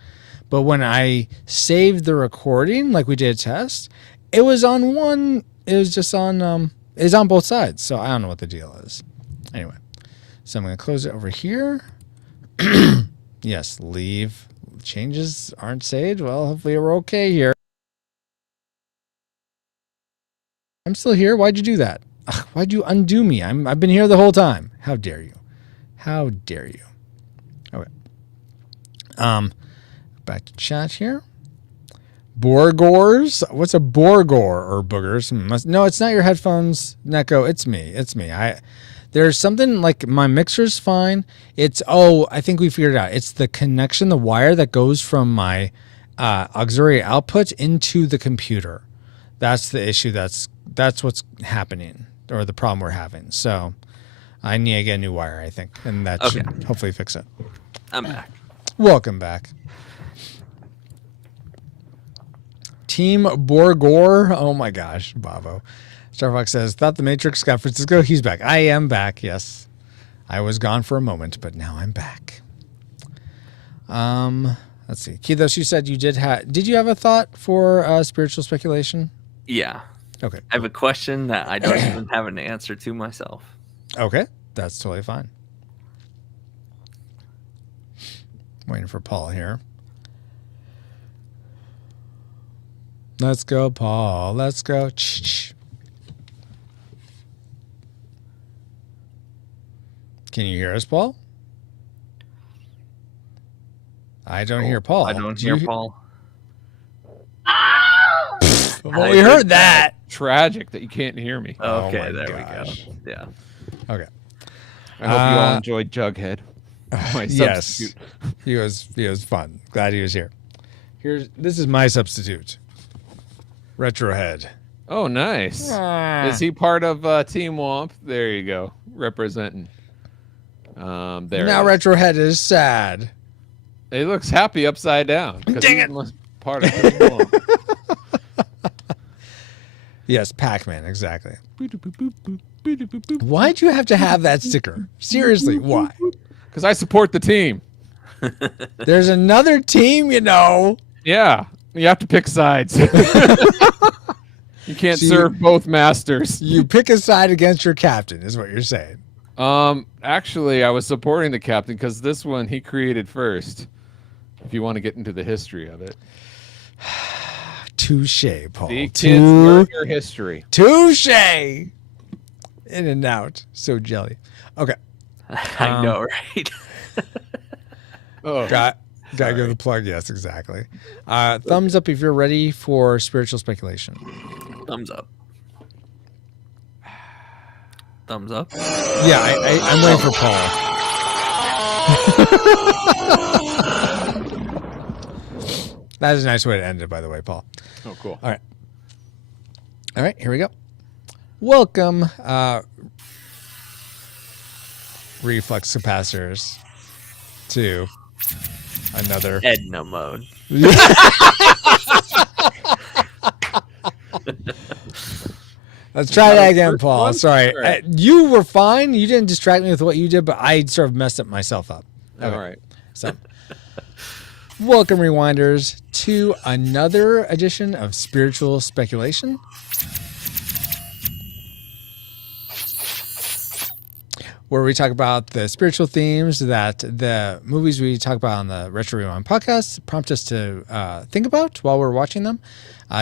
But when I saved the recording, like we did a test, it was on one. It was just on. It's on both sides. So I don't know what the deal is. Anyway, so I'm going to close it over here. Yes, leave. Changes aren't saved. Well, hopefully we're okay here. I'm still here. Why'd you do that? Ugh, why'd you undo me? I've been here the whole time. How dare you? How dare you? Okay. Back to chat here. Borgors? What's a Borgor or boogers? No, it's not your headphones, Neko. It's me. It's me. There's something like my mixer's fine. I think we figured it out. It's the connection, the wire that goes from my auxiliary output into the computer. That's the issue. That's what's happening, or the problem we're having. So I need to get a new wire, I think, and that should hopefully fix it. I'm back. Welcome back. Team Borgor. Oh my gosh, Bavo. Starfox says, thought the Matrix got Francisco. He's back. I am back, yes. I was gone for a moment, but now I'm back. Let's see. Kidos, you said you did you have a thought for spiritual speculation? Yeah. Okay. I have a question that I don't even have an answer to myself. Okay. That's totally fine. Waiting for Paul here. Let's go, Paul. Let's go. Can you hear us, Paul? I don't hear Paul. I don't hear Paul. Well, we heard that. Tragic that you can't hear me. Okay, there we go. Yeah. Okay. I hope you all enjoyed Jughead. My substitute. Yes, he was fun. Glad he was here. This is my substitute, Retrohead. Oh, nice. Is he part of Team Womp? There you go, representing. Now Retrohead is sad. He looks happy upside down. Dang it! Part of Team Womp. Yes, Pac-Man, exactly. Why'd you have to have that sticker? Seriously, why? Because I support the team. There's another team, you know. Yeah, you have to pick sides. You can't serve both masters. You pick a side against your captain, is what you're saying. Actually, I was supporting the captain because this one he created first. If you want to get into the history of it. Touche, Paul. The kids learn your history. Touche. In and out. So jelly. Okay. I know, right? Gotta give the plug. Yes, exactly. Thumbs up if you're ready for spiritual speculation. Thumbs up. Thumbs up. Yeah, I'm waiting for Paul. That is a nice way to end it, by the way, Paul. Oh, cool. All right, here we go. Welcome, reflex capacitors, to another Edna mode. Let's try that again, Paul. Sorry. You were fine. You didn't distract me with what you did, but I sort of messed up myself up. Okay. All right. So, welcome, Rewinders, to another edition of Spiritual Speculation. Where we talk about the spiritual themes that the movies we talk about on the Retro Rewind podcast prompt us to think about while we're watching them.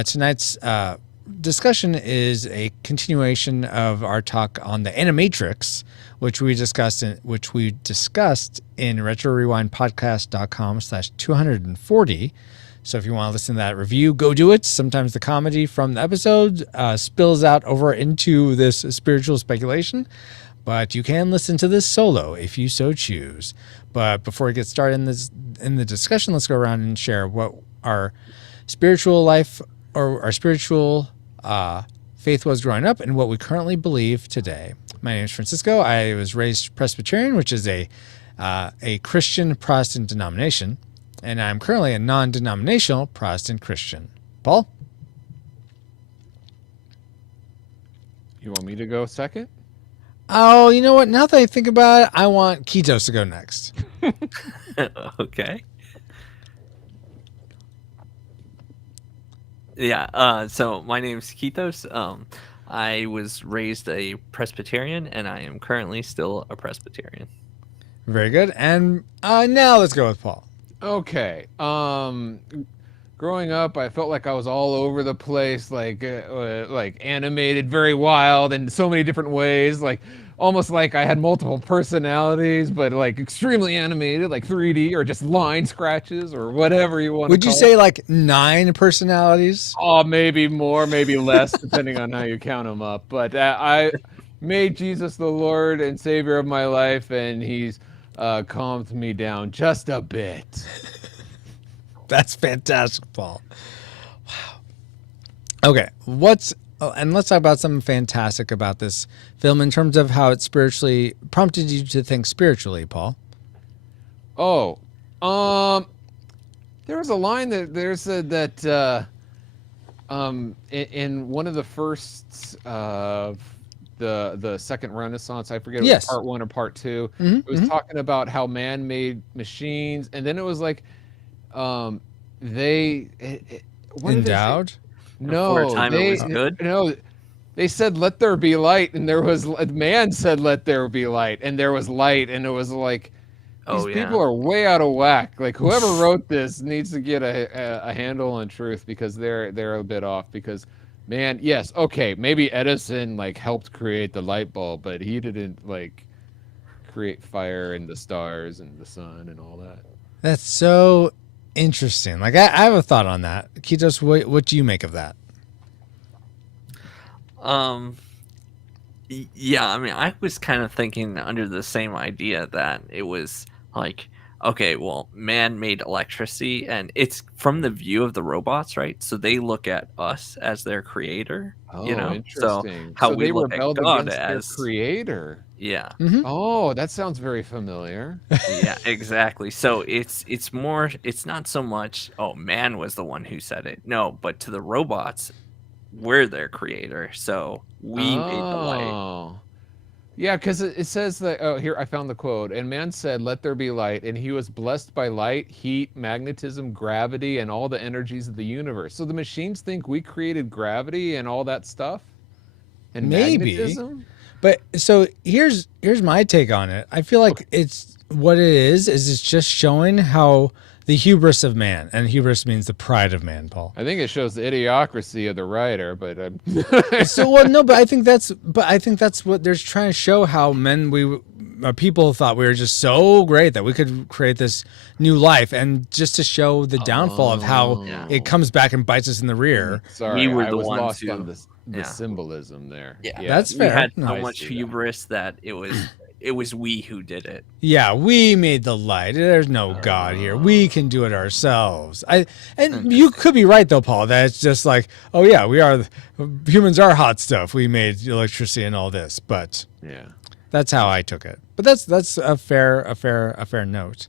Tonight's discussion is a continuation of our talk on the Animatrix, which we discussed in retrorewindpodcast.com/240. So if you want to listen to that review, go do it. Sometimes the comedy from the episode spills out over into this spiritual speculation, but you can listen to this solo if you so choose. But before we get started in the discussion, let's go around and share what our spiritual life or our spiritual faith was growing up and what we currently believe today. My name is Francisco. I was raised Presbyterian, which is a Christian Protestant denomination. And I'm currently a non-denominational Protestant Christian. Paul? You want me to go second? Oh, you know what? Now that I think about it, I want Kitos to go next. Okay. Yeah, so my name's Kitos. I was raised a Presbyterian, and I am currently still a Presbyterian. Very good. And now let's go with Paul. Okay. Growing up, I felt like I was all over the place, like animated, very wild in so many different ways, like almost like I had multiple personalities, but like extremely animated, like 3D or just line scratches or whatever you want. Would you say like 9 personalities? Oh, maybe more, maybe less, depending on how you count them up. But I made Jesus the Lord and Savior of my life, and He's calmed me down just a bit. That's fantastic, Paul. Wow. Okay, and let's talk about something fantastic about this film in terms of how it spiritually prompted you to think spiritually, Paul. Oh, there was a line that said that in one of the first of the Second Renaissance, I forget if it was part 1 or part 2. Mm-hmm, it was talking about how man made machines, and then it was like endowed. For a time it was good. No, they said let there be light, and man said let there be light, and there was light, and it was like these people are way out of whack. Like whoever wrote this needs to get a handle on truth, because they're a bit off. Because man, yes, okay, maybe Edison like helped create the light bulb, but he didn't like create fire and the stars and the sun and all that. That's so interesting. Like I have a thought on that. Kitos, what do you make of that? Yeah, I mean, I was kind of thinking under the same idea that it was like, okay, well, man made electricity, and it's from the view of the robots, right? So they look at us as their creator. Oh, interesting. So how we they look rebelled at God against as their creator. Yeah. Mm-hmm. Oh, that sounds very familiar. Yeah, exactly. So it's not so much, oh, man was the one who said it. No, but to the robots, we're their creator. So we made the light. Yeah, because it says that, here, I found the quote. And man said, let there be light. And he was blessed by light, heat, magnetism, gravity, and all the energies of the universe. So the machines think we created gravity and all that stuff? And magnetism? But so here's my take on it. I feel like it's what it is it's just showing how the hubris of man, and hubris means the pride of man, Paul. I think it shows the idiocracy of the writer, but but I think that's what they're trying to show, how people thought we were just so great that we could create this new life, and just to show the downfall of how it comes back and bites us in the rear. Sorry, we were the ones lost on the symbolism there. Yeah, that's fair. We had so much hubris that it was we who did it. Yeah, we made the light. There's no God here. We can do it ourselves. You could be right though, Paul. That it's just like, oh yeah, humans are hot stuff. We made electricity and all this, but yeah, that's how I took it. But that's a fair note.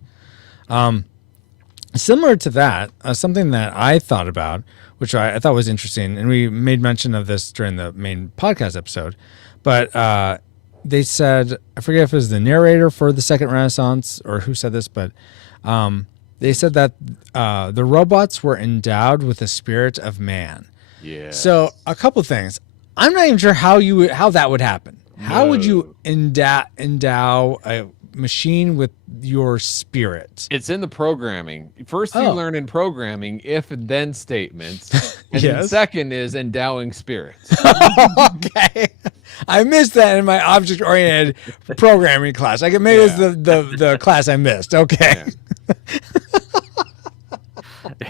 Similar to that, something that I thought about, which I thought was interesting, and we made mention of this during the main podcast episode, but they said, I forget if it was the narrator for the Second Renaissance or who said this, but they said that the robots were endowed with the spirit of man. Yeah. So a couple things. I'm not even sure how that would happen. How would you endow a machine with your spirit? It's in the programming. First, you learn in programming if and then statements, and then second is endowing spirits. Okay, I missed that in my object-oriented programming class. Maybe it's the class I missed. Okay.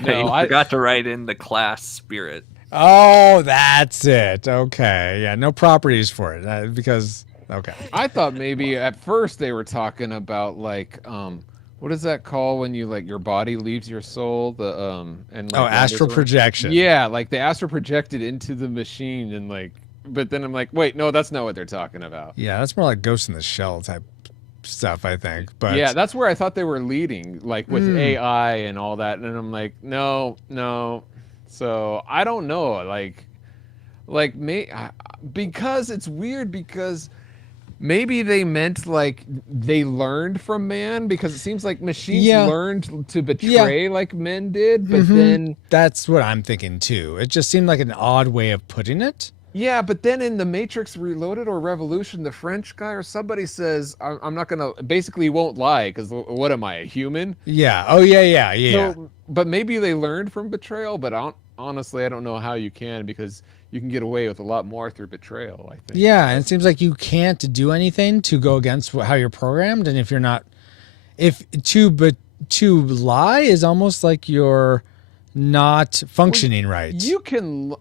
No, I forgot to write in the class spirit. Oh, that's it. Okay, yeah, no properties for it because. Okay. I thought maybe at first they were talking about like what is that called when you like your body leaves your soul? Astral projection. Yeah, like the astral projected into the machine and like, but then I'm like, wait, no, that's not what they're talking about. Yeah, that's more like Ghost in the Shell type stuff, I think. But yeah, that's where I thought they were leading, like with AI and all that. And I'm like, no. So I don't know, because it's weird because maybe they meant like they learned from man, because it seems like machines learned to betray like men did, but then that's what I'm thinking too. It just seemed like an odd way of putting it. Yeah, but then in the Matrix Reloaded or Revolution, the French guy or somebody says, I'm not gonna, basically won't lie, because what am I, a human? Yeah. Oh yeah. So, but maybe they learned from betrayal, but honestly I don't know how you can, because you can get away with a lot more through betrayal, I think. Yeah, and it seems like you can't do anything to go against how you're programmed, and if you're not, to lie is almost like you're not functioning right.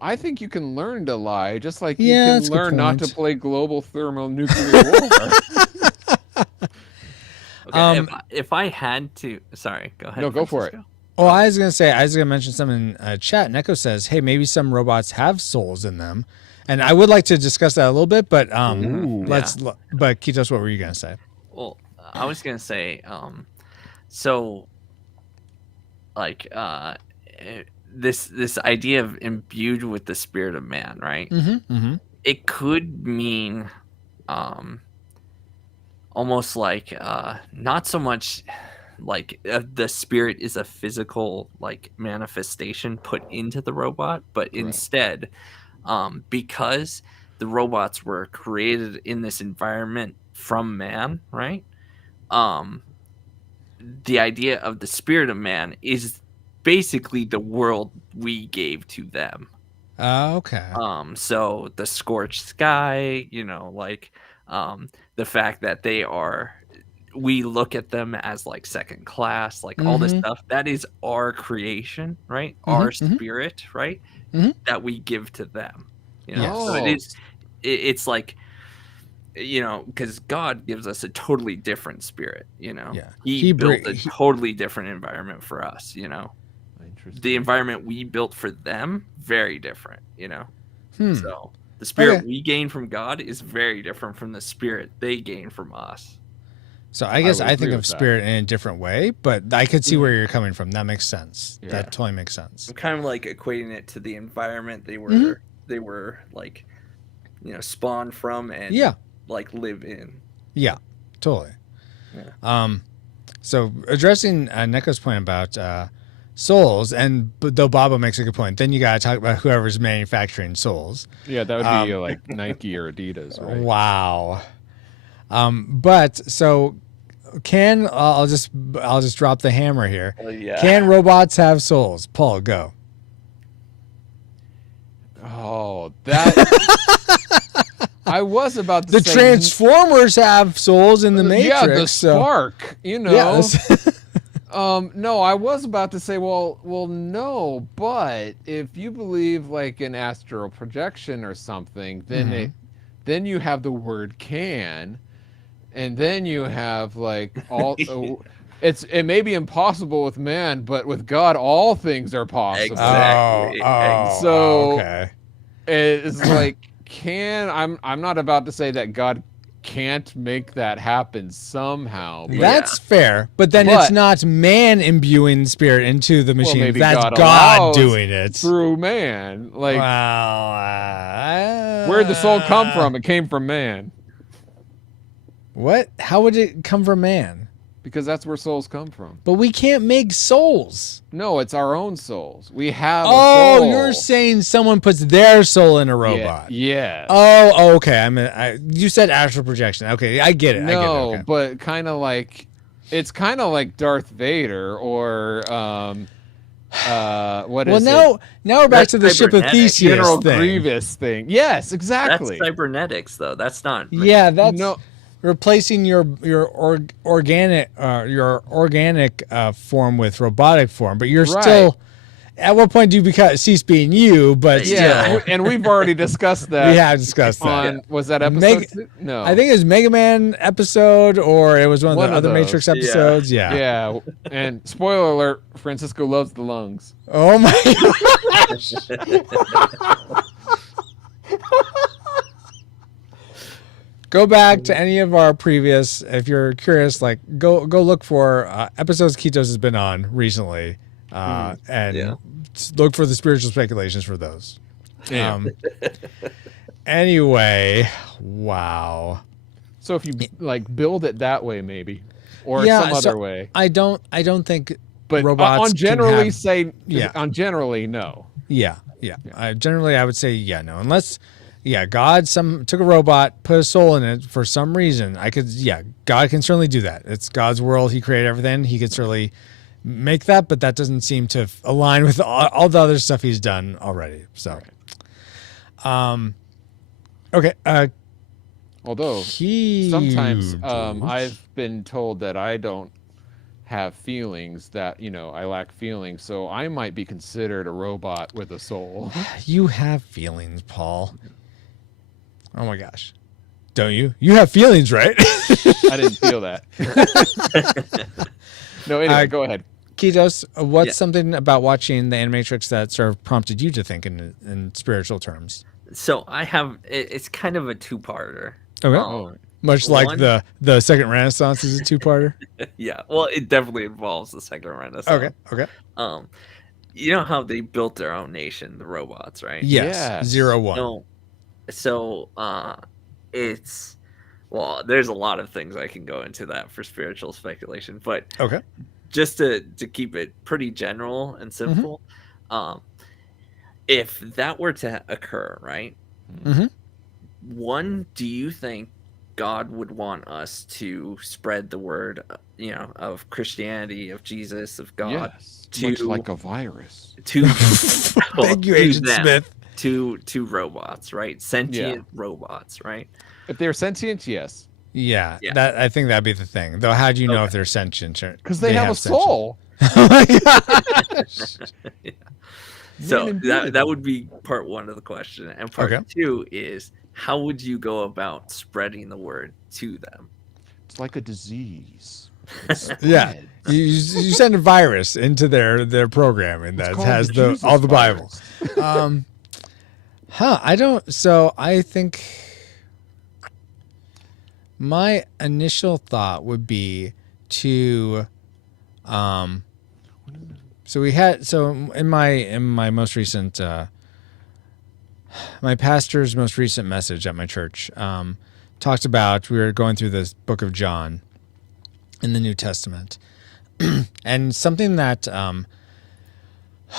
I think you can learn to lie, just like you can learn not to play global thermonuclear war. Okay, if I had to, sorry, go ahead. No, go for it. Oh, I was gonna mention something in chat. Neko says, "Hey, maybe some robots have souls in them," and I would like to discuss that a little bit. But But Kitos, what were you gonna say? Well, I was gonna say, so, like, this idea of imbued with the spirit of man, right? It could mean, almost like, not so much. Like the spirit is a physical like manifestation put into the robot, but instead, because the robots were created in this environment from man, right? The idea of the spirit of man is basically the world we gave to them. Okay. So the scorched sky, like the fact that we look at them as like second class, like all this stuff, that is our creation, right? Our spirit, right? That we give to them. So it's like, because God gives us a totally different spirit, He built a totally different environment for us, The environment we built for them, very different, So the spirit we gain from God is very different from the spirit they gain from us. So I guess I think of spirit in a different way, but I could see where you're coming from. That makes sense. Yeah. That totally makes sense. I'm kind of like equating it to the environment they were like, spawned from and like live in. Yeah, totally. Yeah. So addressing Neko's point about souls, and though Baba makes a good point, then you got to talk about whoever's manufacturing souls. Yeah, that would be like Nike or Adidas, right? Wow. But so I'll just drop the hammer here. Can robots have souls? Paul, go. Oh, that I was about to say. The Transformers have souls in the Matrix. Yeah, the spark, Yeah, no, I was about to say, well, no, but if you believe like an astral projection or something, then you have the word can. And then you have like all it may be impossible with man, but with God all things are possible. Exactly. So it's like I'm not about to say that God can't make that happen somehow. That's fair, but then it's not man imbuing spirit into the machine. Well, that's God doing it through man. Like, where'd the soul come from? It came from man. What? How would it come from man? Because that's where souls come from. But we can't make souls. No, it's our own souls. We have a soul. You're saying someone puts their soul in a robot. Yeah. Oh, okay. You said astral projection. Okay, I get it. No, but kind of like, it's kind of like Darth Vader or what is it? Now we're back to the ship of Theseus General Grievous thing. Yes, exactly. That's cybernetics, though. That's not. Yeah, that's replacing your organic form with robotic form, but you're still. At what point do you cease being you? But yeah, and we've already discussed that. We have discussed that. Was that episode 2? No, I think it was Mega Man episode, or it was one of the other Matrix episodes. Yeah. And spoiler alert: Francisco loves the lungs. Oh my gosh. go back to any of our previous, if you're curious, like go look for episodes Kitos has been on recently, and look for the spiritual speculations for those. Anyway, wow. So if you like build it that way, maybe, or some other way. I don't think. But robots on generally have, on generally no. Yeah. Generally, I would say no, unless God took a robot, put a soul in it for some reason. God can certainly do that. It's God's world. He created everything. He could certainly make that, but that doesn't seem to align with all the other stuff he's done already. So, okay. Although sometimes I've been told that I don't have feelings, that I lack feelings, so I might be considered a robot with a soul. You have feelings, Paul. Oh my gosh, don't you? You have feelings, right? I didn't feel that. No, anyway, go ahead. Kitos, what's something about watching the Animatrix that sort of prompted you to think in spiritual terms? So I have, it's kind of a two-parter. Okay. Much like the Second Renaissance is a two-parter. Yeah, well, it definitely involves the Second Renaissance. Okay. You know how they built their own nation, the robots, right? Yes. 01. So it's, well, there's a lot of things I can go into that for spiritual speculation, but just to keep it pretty general and simple, if that were to occur, right? One, do you think God would want us to spread the word, of Christianity, of Jesus, of God, much like a virus, to thank you, Agent Smith, to robots, right? Sentient robots, right? If they're sentient, yes. Yeah, that I think that'd be the thing. Though, how do you know if they're sentient? Because they have a soul. Oh my gosh. So that would be part one of the question, and part two is, how would you go about spreading the word to them? It's like a disease. Yeah, you send a virus into their program, and that has all the Bible. I don't. So I think my initial thought would be to, so in my most recent, my pastor's most recent message at my church, talked about, we were going through this book of John in the New Testament, and something that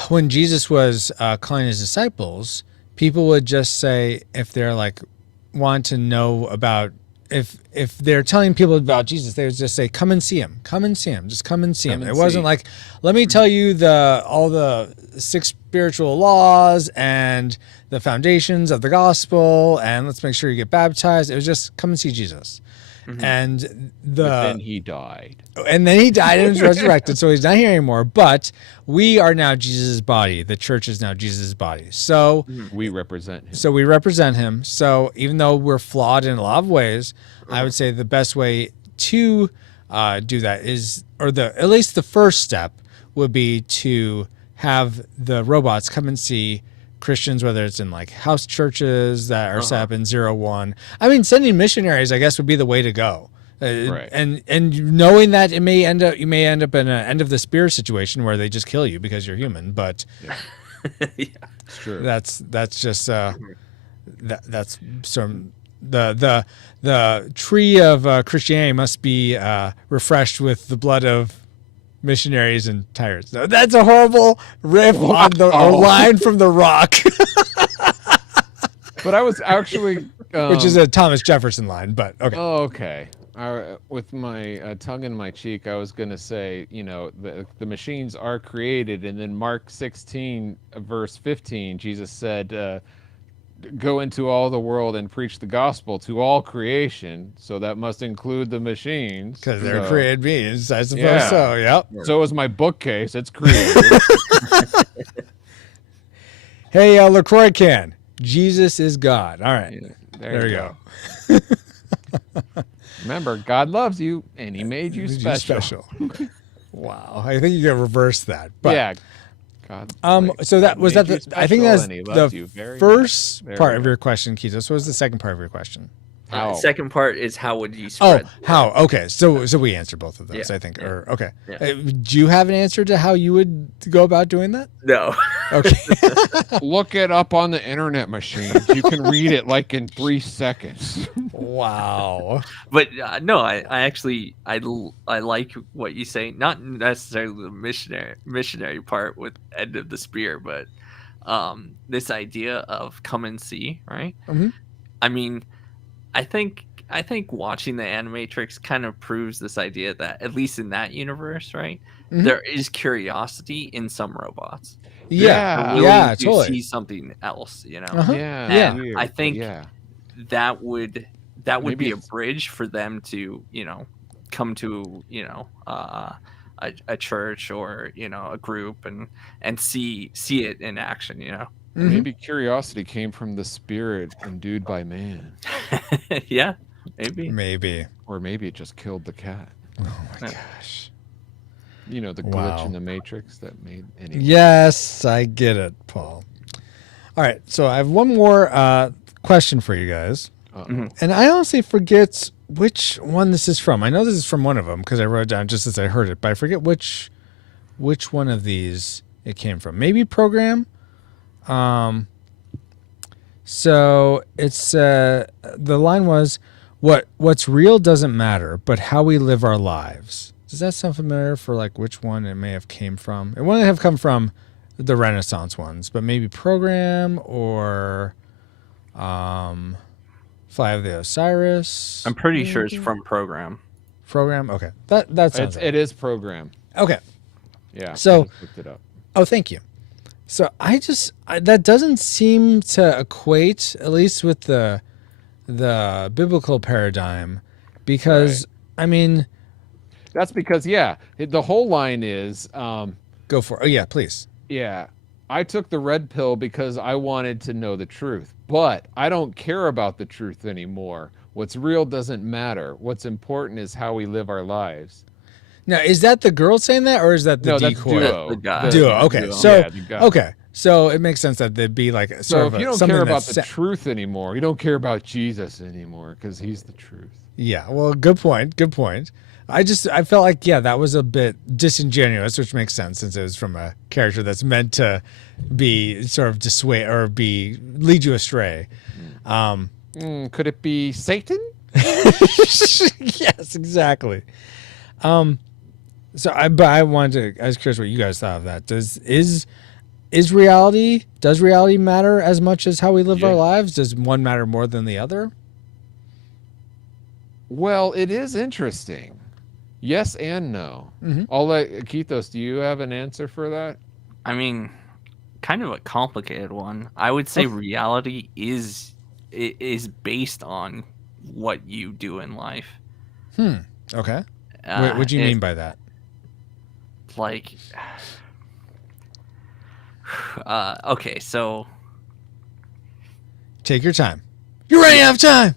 when Jesus was calling his disciples, people would just say, if they're like want to know about, if they're telling people about Jesus, they would just say, come and see him, just come and see him. It wasn't like, let me tell you all the 6 spiritual laws and the foundations of the gospel, and let's make sure you get baptized. It was just, come and see Jesus. And then he died. And was resurrected, so he's not here anymore. But we are now Jesus' body. The church is now Jesus' body. So we represent him. So even though we're flawed in a lot of ways, I would say the best way to do that is, or at least the first step would be to have the robots come and see Christians, whether it's in like house churches that are set up in 01. I mean, sending missionaries, I guess, would be the way to go. Right. And knowing that you may end up in an end of the spear situation where they just kill you because you're human. But it's true. That's just that's some the tree of Christianity must be refreshed with the blood of missionaries and tyrants. No, that's a horrible riff on a line from The Rock. But I was actually, which is a Thomas Jefferson line. But okay. Oh, okay. With my tongue in my cheek, I was going to say, the machines are created, and then Mark 16, verse 15, Jesus said, go into all the world and preach the gospel to all creation. So that must include the machines. Because they're created beings, I suppose so, yep. So is my bookcase. It's created. Hey, LaCroix can. Jesus is God. All right. There you go. Remember, God loves you, and he made you special. Wow. I think you can reverse that. But yeah. God, so that was that. I think that's the first part of your question, Kitos. What was the second part of your question? Second part is how would you spread? How? Okay, so we answered both of those, I think. Yeah. Or okay, do you have an answer to how you would go about doing that? No. Okay. Look it up on the internet machine. You can read it like in 3 seconds. Wow. But no, I actually like what you say. Not necessarily the missionary part with end of the spear, but this idea of come and see, right? Mm-hmm. I mean, I think watching the Animatrix kind of proves this idea that at least in that universe, right, there is curiosity in some robots. Yeah, to totally. see something else, you know. And I think that would be a bridge for them to, you know, come to, you know, a church or, you know, a group and see it in action, you know. Maybe curiosity came from the spirit endued by man. Yeah, maybe. Or maybe it just killed the cat. Oh my gosh. You know, the glitch in the Matrix that made any. Yes, I get it, Paul. All right, so I have one more question for you guys. And I honestly forget which one this is from. I know this is from one of them because I wrote it down just as I heard it, but I forget which one of these it came from. Maybe Program. So it's the line was, what's real doesn't matter, but how we live our lives. Does that sound familiar for like which one it may have came from? It wouldn't have come from the Renaissance ones, but maybe Program or Fly of the Osiris. I'm pretty sure it's from Program. Program? Okay. That sounds it is Program. Okay. Yeah. So I just looked it up. Oh, thank you. So that doesn't seem to equate, at least with the biblical paradigm, because I mean, that's because the whole line is go for it. Oh yeah, please. Yeah, I took the red pill because I wanted to know the truth, but I don't care about the truth anymore. What's real doesn't matter. What's important is how we live our lives. Now, is that the girl saying that, or is that the decoy? That's the guy. Duo. Okay, so it makes sense that they'd be like sort of. So if you don't care about the truth anymore, you don't care about Jesus anymore because he's the truth. Yeah. Well, good point. Good point. I felt like that was a bit disingenuous, which makes sense since it was from a character that's meant to be sort of dissuade or lead you astray. Could it be Satan? Yes, exactly. I was curious what you guys thought of that. Does reality matter as much as how we live our lives? Does one matter more than the other? Well, it is interesting. Yes and no. I'll let Keithos, do you have an answer for that? I mean, kind of a complicated one. I would say reality is based on what you do in life. Okay. What do you mean by that? Like, okay, so take your time. You're running out of time.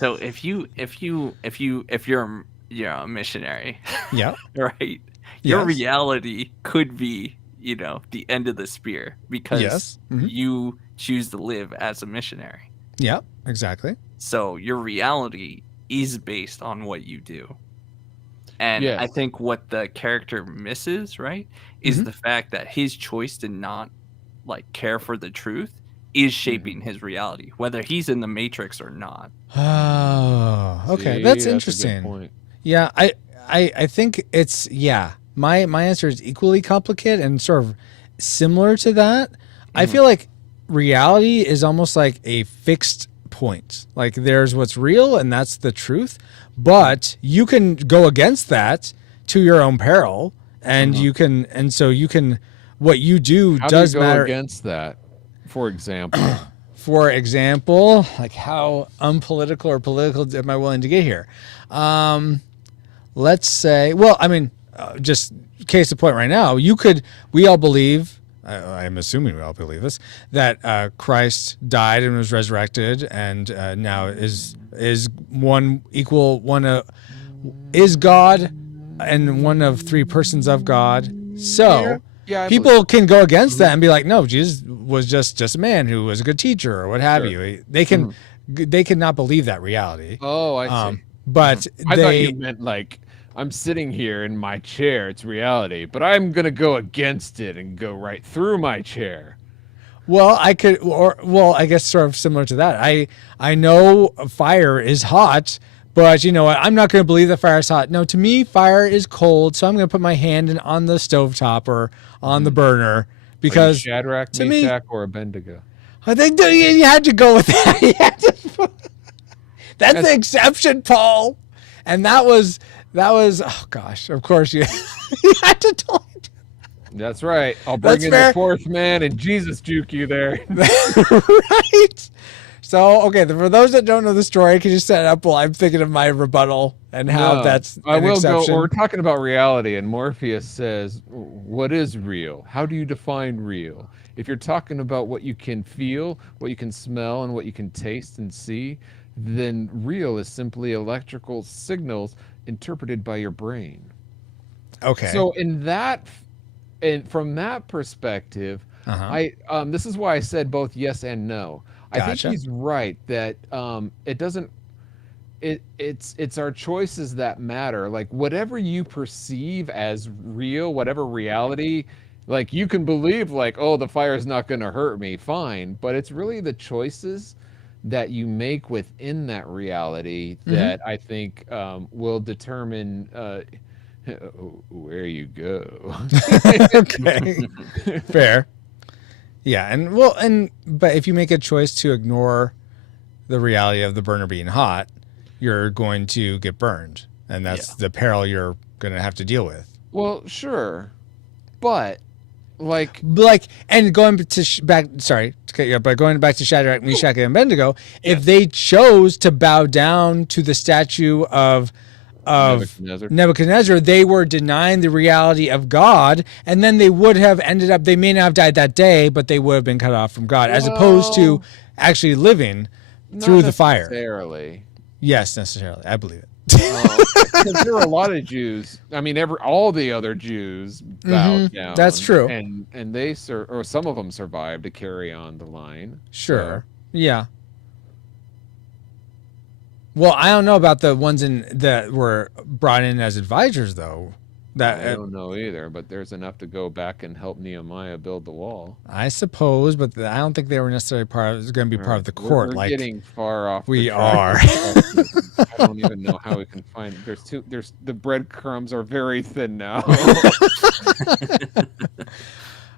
So if you're a missionary, right? Your reality could be, the end of the spear because you choose to live as a missionary. Yeah, exactly. So your reality is based on what you do. And I think what the character misses, right, is the fact that his choice to not care for the truth is shaping his reality, whether he's in the Matrix or not. Oh, okay. That's interesting. A good point. Yeah, I think it's my answer is equally complicated and sort of similar to that. I feel like reality is almost like a fixed point. Like there's what's real and that's the truth, but you can go against that to your own peril, and what you do does matter. Against that, for example. For example, like how unpolitical or political am I willing to get here? Let's say, just case in point right now, we all believe, I'm assuming we all believe this, that Christ died and was resurrected and now is God and one of three persons of God. So people can go against that and be like, no, Jesus was just a man who was a good teacher or what have you. They can they could not believe that reality. Oh, I see. But I thought you meant like I'm sitting here in my chair. It's reality, but I'm gonna go against it and go right through my chair. Well, I guess sort of similar to that. I know fire is hot, but you know what? I'm not going to believe that fire is hot. No, to me, fire is cold, so I'm going to put my hand on the stovetop or on the burner because Shadrach, Meshach, or Abednego. I think you had to go with that. That's the exception, Paul. And that was. Oh gosh! Of course you had to tell me. That's right. I'll bring in the fourth man and Jesus juke you there. Right. So, okay, for those that don't know the story, can you set it up while I'm thinking of my rebuttal and how that's an exception? We're talking about reality, and Morpheus says, what is real? How do you define real? If you're talking about what you can feel, what you can smell, and what you can taste and see, then real is simply electrical signals interpreted by your brain. Okay. So and from that perspective, this is why I said both yes and no. I think he's right that it doesn't. It's our choices that matter. Like whatever you perceive as real, whatever reality, like you can believe like, oh, the fire is not going to hurt me, fine. But it's really the choices that you make within that reality that I think will determine. Where you go. Okay. Fair. Yeah, but if you make a choice to ignore the reality of the burner being hot, you're going to get burned, and that's the peril you're going to have to deal with. Well, sure. But and going to back to Shadrach, Meshach, and Abednego, if they chose to bow down to the statue of Nebuchadnezzar, they were denying the reality of God, and then they would have ended up, they may not have died that day, but they would have been cut off from God, as opposed to actually living through the fire. Necessarily. Yes, necessarily. I believe it. Because there were a lot of Jews. I mean, all the other Jews bowed down. That's true. And they or some of them survived to carry on the line. Sure. So. Yeah. Well, I don't know about the ones that were brought in as advisors, though. I don't know either, but there's enough to go back and help Nehemiah build the wall. I suppose, but I don't think they were necessarily going to be part of the court. We're getting far off. We are. I don't even know how we can find. There's the breadcrumbs are very thin now.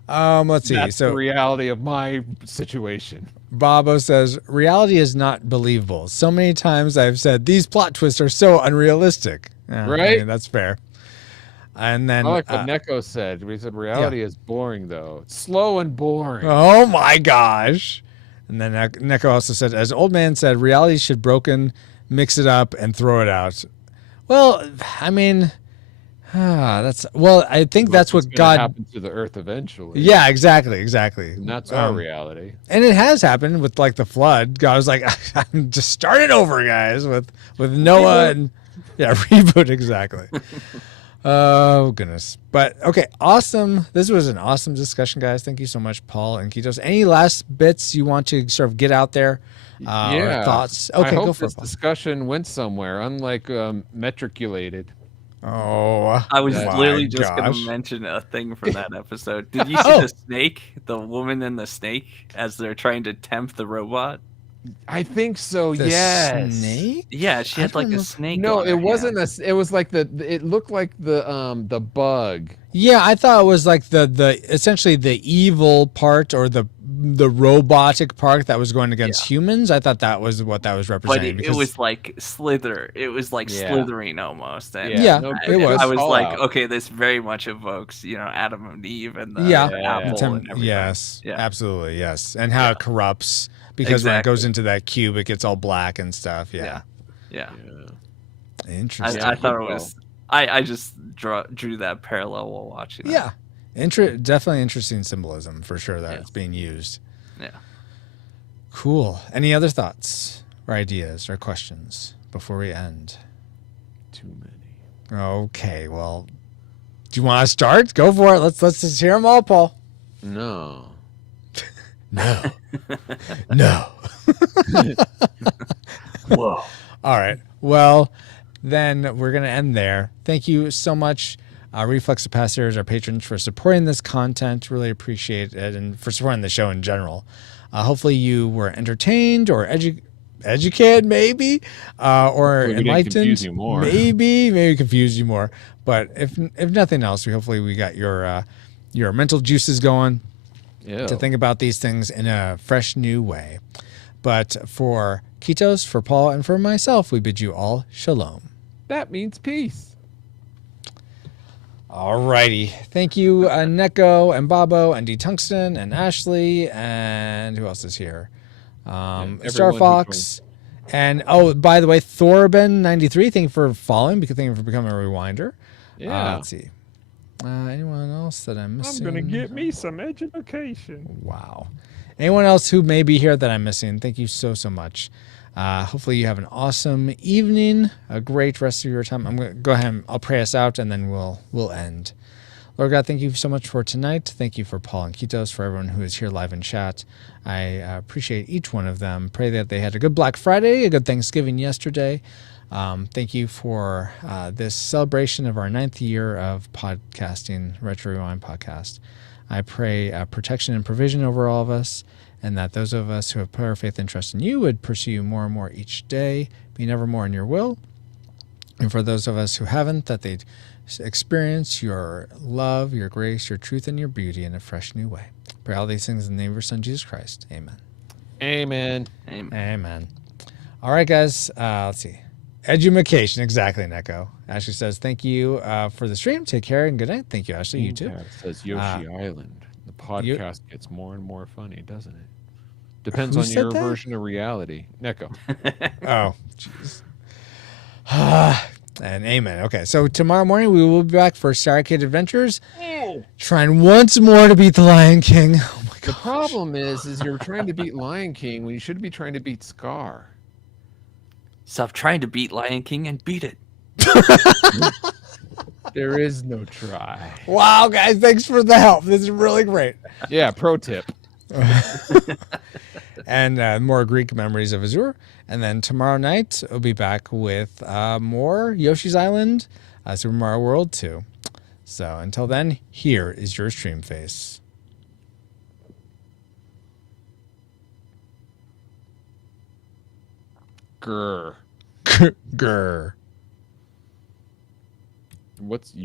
Let's see. That's the reality of my situation. Bobo says, reality is not believable. So many times I've said, these plot twists are so unrealistic. Yeah, right? I mean, that's fair. And then... I like what Neko said. We said, reality is boring, though. It's slow and boring. Oh, my gosh. And then Neko also said, as Old Man said, reality should mix it up, and throw it out. Well, I mean... I think that's what God happened to the earth eventually. Yeah, exactly. And that's our reality. And it has happened with like the flood. God was like, I'm just starting over, guys, with Noah and reboot exactly. Oh goodness. But okay, awesome. This was an awesome discussion, guys. Thank you so much, Paul and Kitos. Any last bits you want to sort of get out there? Or thoughts? Okay, I hope go for it. This discussion went somewhere, unlike Matriculated. Oh, I was literally just going to mention a thing from that episode. Did you see the snake, the woman and the snake, as they're trying to tempt the robot? I think so. The yes. Snake? Yeah, she had like a snake. No, on it her wasn't hand. it was like it looked like the bug. Yeah, I thought it was like the essentially the evil part or the robotic part that was going against humans. I thought that was what that was representing. But it was like Slither. It was like slithering almost. And it was. I was like, okay, this very much evokes, Adam and Eve and the apple and everything. Yes, absolutely, yes. And how it corrupts because when it goes into that cube, it gets all black and stuff. Yeah. Interesting. I thought it was. I just drew that parallel while watching. Yeah. Definitely interesting symbolism for sure that it's being used. Yeah. Cool. Any other thoughts or ideas or questions before we end? Too many. Okay. Well, do you want to start? Go for it. Let's just hear them all, Paul. No. No. No. Whoa. All right. Well, then we're going to end there. Thank you so much, Reflex Capacitors, our patrons, for supporting this content. Really appreciate it, and for supporting the show in general. Hopefully you were entertained or educated, maybe, or enlightened. Confuse you more. Maybe confuse you more. But if nothing else, hopefully we got your mental juices going to think about these things in a fresh new way. But for Kitos, for Paul, and for myself, we bid you all shalom. That means peace. Alrighty. Thank you, Neko and Babo and D Tungsten and Ashley and who else is here? Star Fox. And by the way, Thorben93, thank you for following, thank you for becoming a rewinder. Yeah. Let's see. Anyone else that I'm missing? I'm gonna get me some education. Wow. Anyone else who may be here that I'm missing, thank you so much. Hopefully you have an awesome evening, a great rest of your time. I'm going to go ahead and I'll pray us out, and then we'll end. Lord God, thank you so much for tonight. Thank you for Paul and Kitos, for everyone who is here live in chat. I appreciate each one of them. Pray that they had a good Black Friday, a good Thanksgiving yesterday. Thank you for this celebration of our 9th year of podcasting, Retro Rewind Podcast. I pray protection and provision over all of us, and that those of us who have put our faith and trust in you would pursue you more and more each day, being ever more in your will. And for those of us who haven't, that they'd experience your love, your grace, your truth, and your beauty in a fresh new way. Pray all these things in the name of your Son, Jesus Christ. Amen. Amen. Amen. All right, guys. Let's see. Edumacation. Exactly, Neko. Ashley says, thank you for the stream. Take care and good night. Thank you, Ashley. You too. It says Yoshi Island. The podcast gets more and more funny, doesn't it? Depends on your version of reality. Neko. Oh, jeez. And amen. Okay, so tomorrow morning we will be back for Star Arcade Adventures, trying once more to beat the Lion King. Oh my god. The problem is you're trying to beat Lion King when you should be trying to beat Scar. Stop trying to beat Lion King and beat it. There is no try. Wow, guys, thanks for the help. This is really great. Yeah, pro tip. And more Greek memories of Azure. And then tomorrow night, we'll be back with more Yoshi's Island, Super Mario World 2. So until then, here is your stream face. Grr. Grr. What's